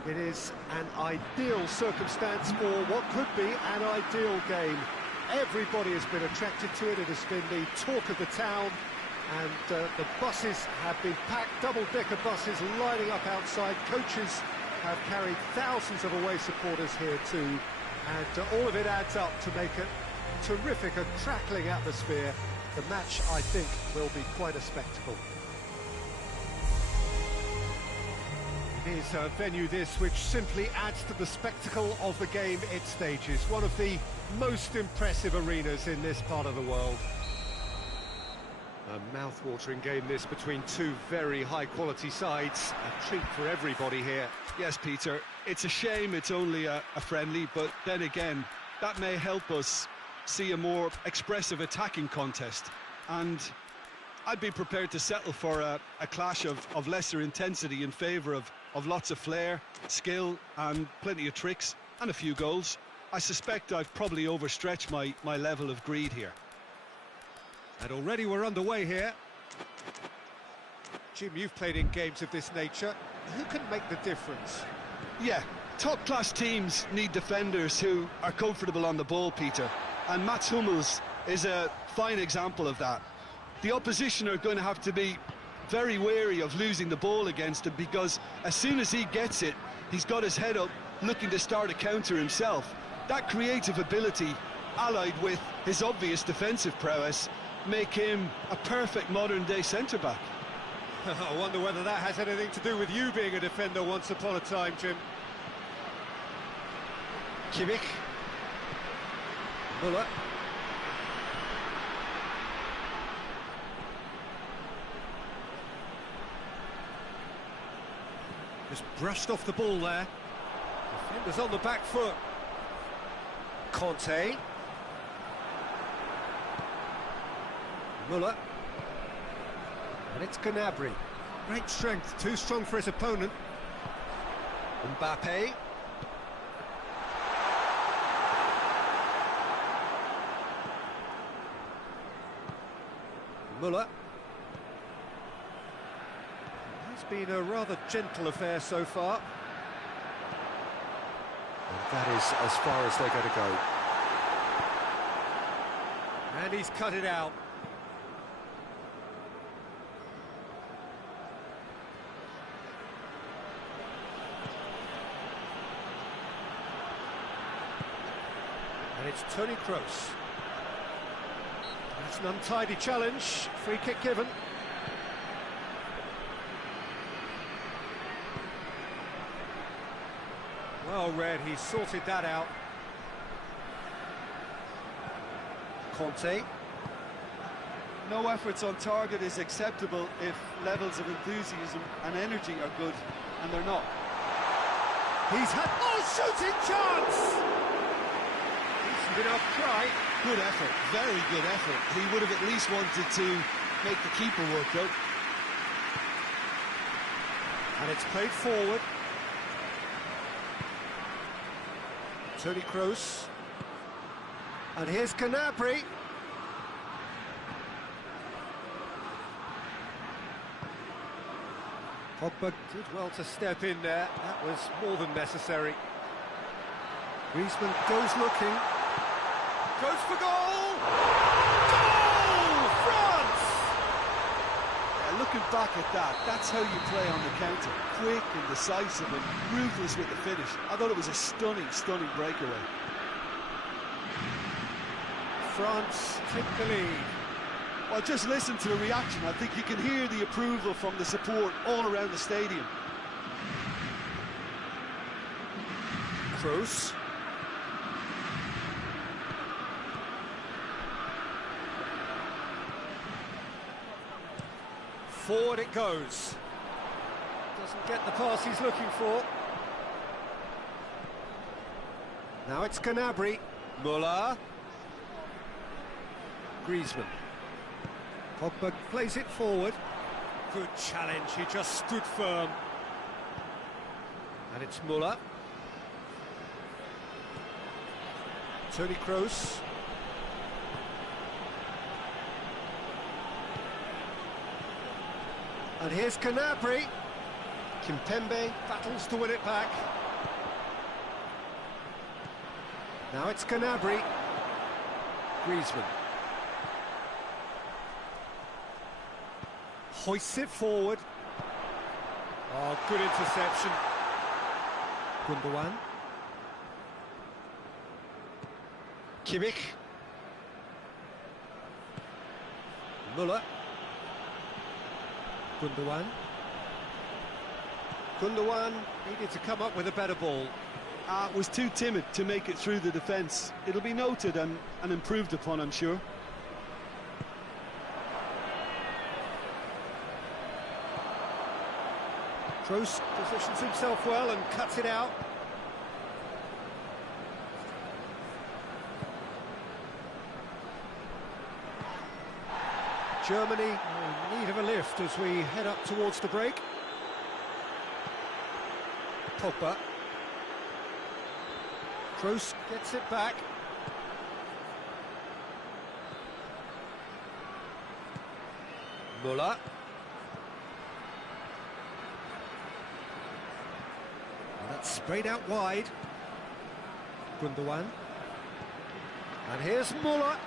It is an ideal circumstance for what could be an ideal game. Everybody has been attracted to it. It has been the talk of the town and the buses have been packed, double-decker buses lining up outside. Coaches have carried thousands of away supporters here too, and all of it adds up to make a terrific, a crackling atmosphere. The match, I think, will be quite a spectacle. It is a venue this which simply adds to the spectacle of the game it stages. One of the most impressive arenas in this part of the world. A mouth-watering game this between two very high-quality sides. A treat for everybody here. Yes, Peter, it's a shame it's only a friendly, but then again, that may help us see a more expressive attacking contest. And I'd be prepared to settle for a clash of lesser intensity in favour of lots of flair, skill, and plenty of tricks, and a few goals. I suspect I've probably overstretched my level of greed here. And already we're underway here. Jim, you've played in games of this nature. Who can make the difference? Yeah, top-class teams need defenders who are comfortable on the ball, Peter. And Mats Hummels is a fine example of that. The opposition are going to have to be very wary of losing the ball against him, because as soon as he gets it, he's got his head up looking to start a counter himself. That creative ability, allied with his obvious defensive prowess, make him a perfect modern-day centre-back. I wonder whether that has anything to do with you being a defender once upon a time, Jim. Kimmich. Müller. Just brushed off the ball there. Defender's on the back foot. Conte. Müller. And it's Gnabry. Great strength, too strong for his opponent. Mbappe. Müller. It's been a rather gentle affair so far. And that is as far as they're going to go. And he's cut it out. And it's Toni Kroos. That's an untidy challenge. Free kick given. Well read, he sorted that out. Conte. No efforts on target is acceptable if levels of enthusiasm and energy are good, and they're not. He's had... Oh, shooting chance! Decent enough try. Good effort, very good effort. He would have at least wanted to make the keeper work out. And it's played forward. Toni Kroos. And here's Gnabry. Pogba did well to step in there. That was more than necessary. Griezmann goes looking. Goes for goal! Goal! France! Yeah, looking back at that, that's how you play on the counter. Quick and decisive and ruthless with the finish. I thought it was a stunning, stunning breakaway. France take the lead. Well, just listen to the reaction. I think you can hear the approval from the support all around the stadium. Kroos. Forward it goes. Doesn't get the pass he's looking for. Now it's Gnabry. Müller. Griezmann. Pogba plays it forward. Good challenge, he just stood firm. And it's Müller. Toni Kroos. And here's Gnabry. Kimpembe battles to win it back. Now it's Gnabry. Griezmann. Hoists it forward. Oh, good interception. Gundogan. Kimmich. Müller. Gundogan. Gundogan needed to come up with a better ball. Was too timid to make it through the defence. It'll be noted and improved upon, I'm sure. Kroos positions himself well and cuts it out. Germany in need of a lift as we head up towards the break. Pogba. Kroos gets it back. Müller. That's sprayed out wide. Gundogan. And here's Müller.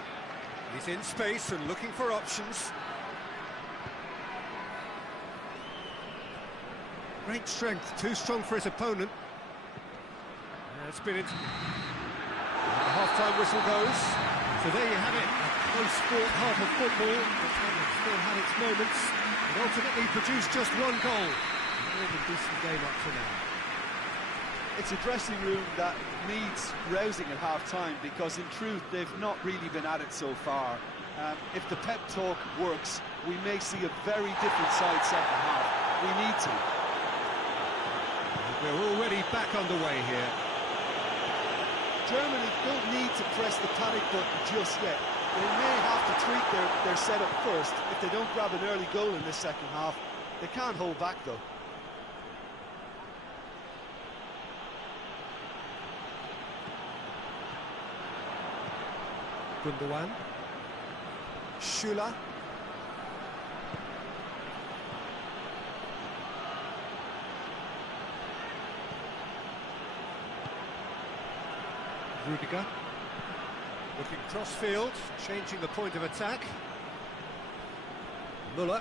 He's in space and looking for options. Great strength, too strong for his opponent. It's been into... The half-time whistle goes. So there you have it, a close fought half of football. It still had its moments. It ultimately produced just one goal. More than decent game up to now. It's a dressing room that needs rousing at half-time because, in truth, they've not really been at it so far. If the pep talk works, we may see a very different side second half. We need to. We're already back underway here. Germany don't need to press the panic button just yet. They may have to tweak their setup first if they don't grab an early goal in this second half. They can't hold back, though. Gundogan. Schüller. Rudiger. Looking cross-field, changing the point of attack. Müller.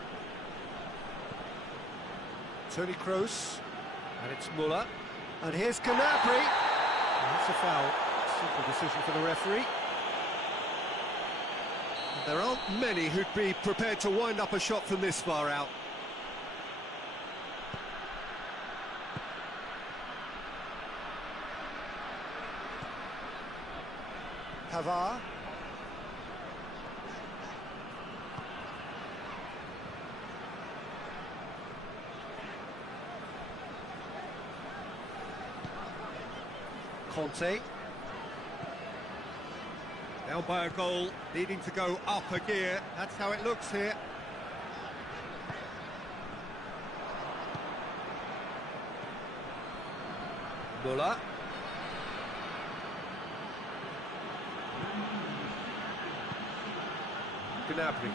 Toni Kroos. And it's Müller. And here's Gnabry. That's a foul. Simple decision for the referee. There aren't many who'd be prepared to wind up a shot from this far out. Pavard. Conte. Down by a goal, needing to go up a gear. That's how it looks here. Müller. Gnabry.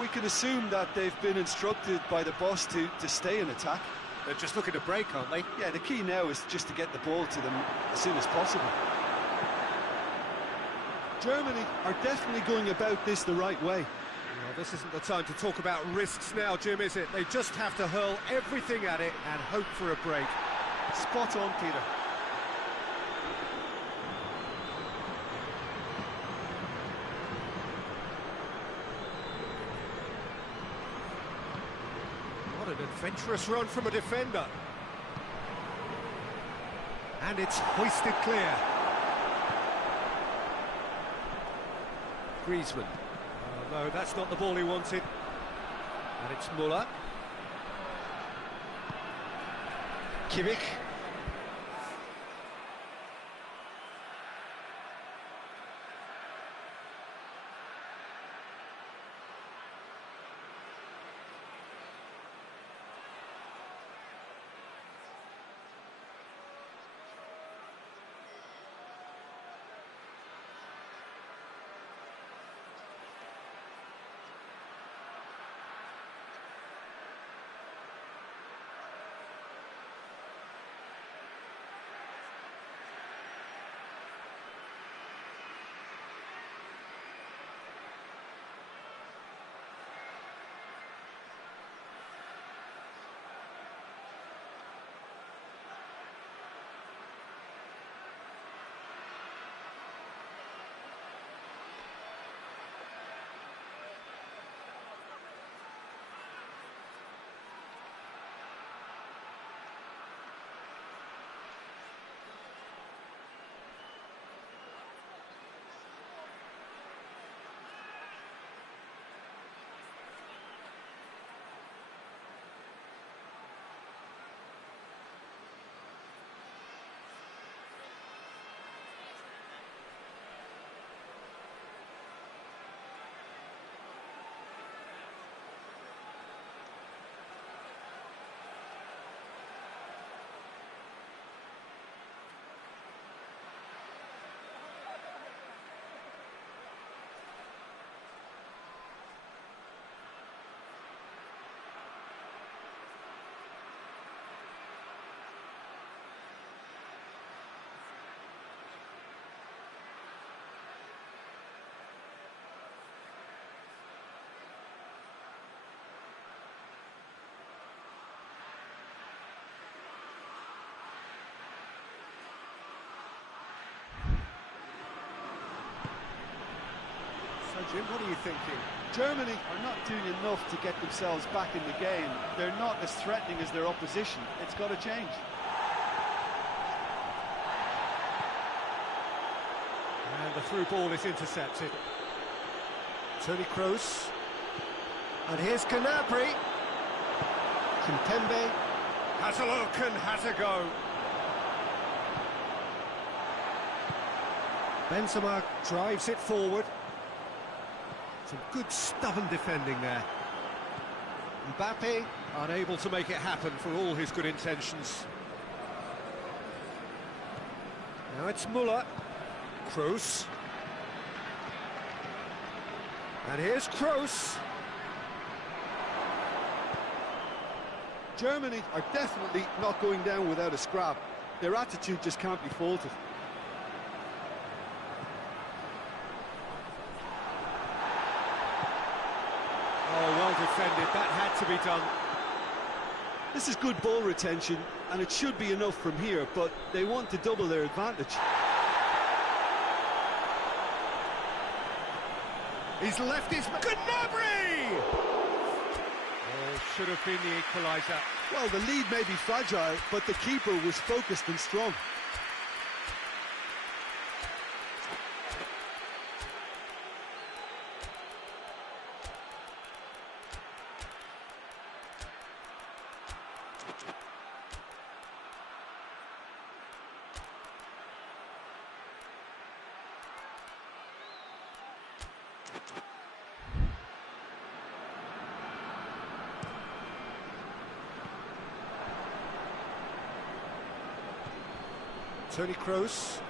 We can assume that they've been instructed by the boss to stay in attack. They're just looking to break, aren't they? Yeah, the key now is just to get the ball to them as soon as possible. Germany are definitely going about this the right way. Well, this isn't the time to talk about risks now, Jim, is it? They just have to hurl everything at it and hope for a break. Spot on, Peter. What an adventurous run from a defender. And it's hoisted clear. Griezmann. Oh, no, that's not the ball he wanted. And it's Müller. Kimmich. So, Jim, what are you thinking? Germany are not doing enough to get themselves back in the game. They're not as threatening as their opposition. It's got to change. And the through ball is intercepted. Tony Kroos. And here's Gnabry. Kimpembe. Has a look and has a go. Benzema drives it forward. Some good stubborn defending there. Mbappe unable to make it happen for all his good intentions. Now it's Müller. Kroos. And here's Kroos. Germany are definitely not going down without a scrap. Their attitude just can't be faulted. Oh, well defended. That had to be done. This is good ball retention, and it should be enough from here, but they want to double their advantage. He's left his... Gnabry! Oh, should have been the equaliser. Well, the lead may be fragile, but the keeper was focused and strong. Tony Kroos.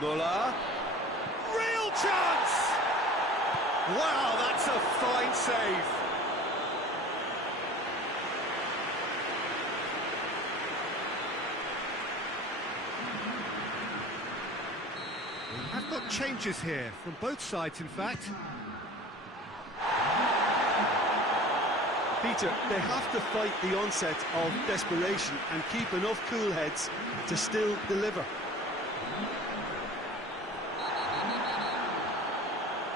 Müller. Real chance! Wow, that's a fine save. We have got changes here from both sides, in fact. Peter, they have to fight the onset of desperation and keep enough cool heads to still deliver.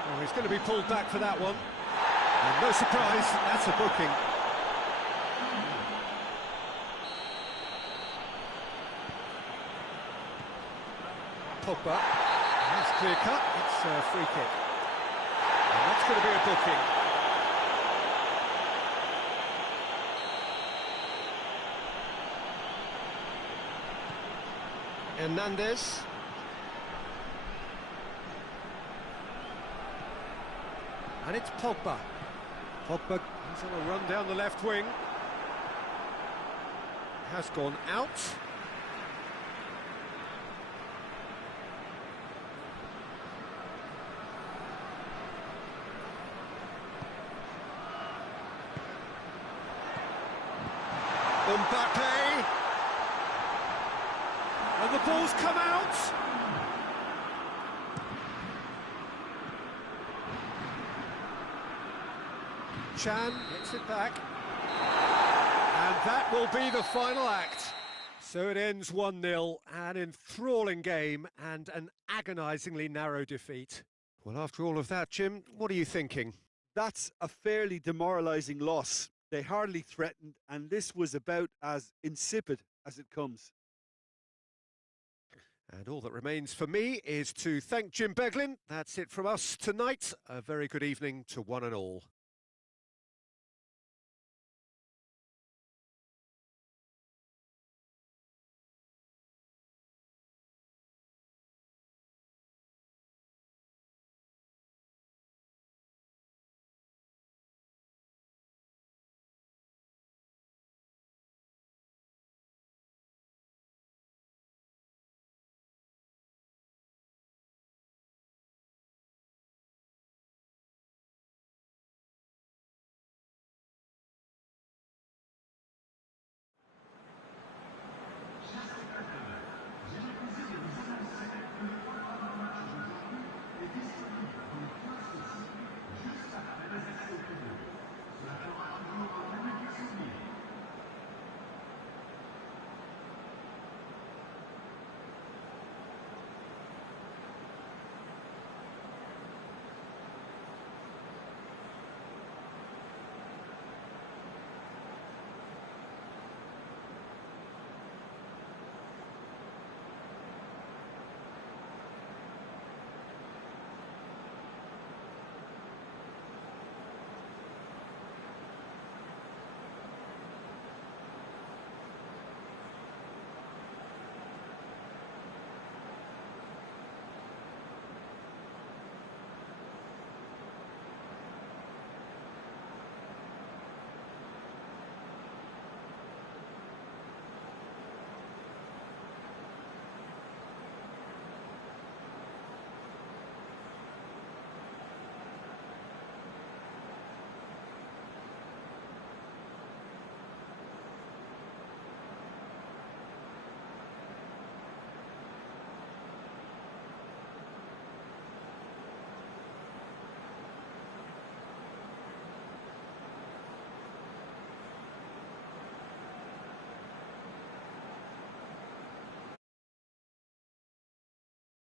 Oh, he's going to be pulled back for that one. And no surprise, that's a booking. Pogba. That's clear cut. It's a free kick. And that's going to be a booking. Hernandez. And it's Pogba. Pogba is on a run down the left wing. Has gone out. Mbappe. And the ball's come out. Chan gets it back. And that will be the final act. So it ends 1-0, an enthralling game and an agonisingly narrow defeat. Well, after all of that, Jim, what are you thinking? That's a fairly demoralising loss. They hardly threatened, and this was about as insipid as it comes. And all that remains for me is to thank Jim Beglin. That's it from us tonight. A very good evening to one and all.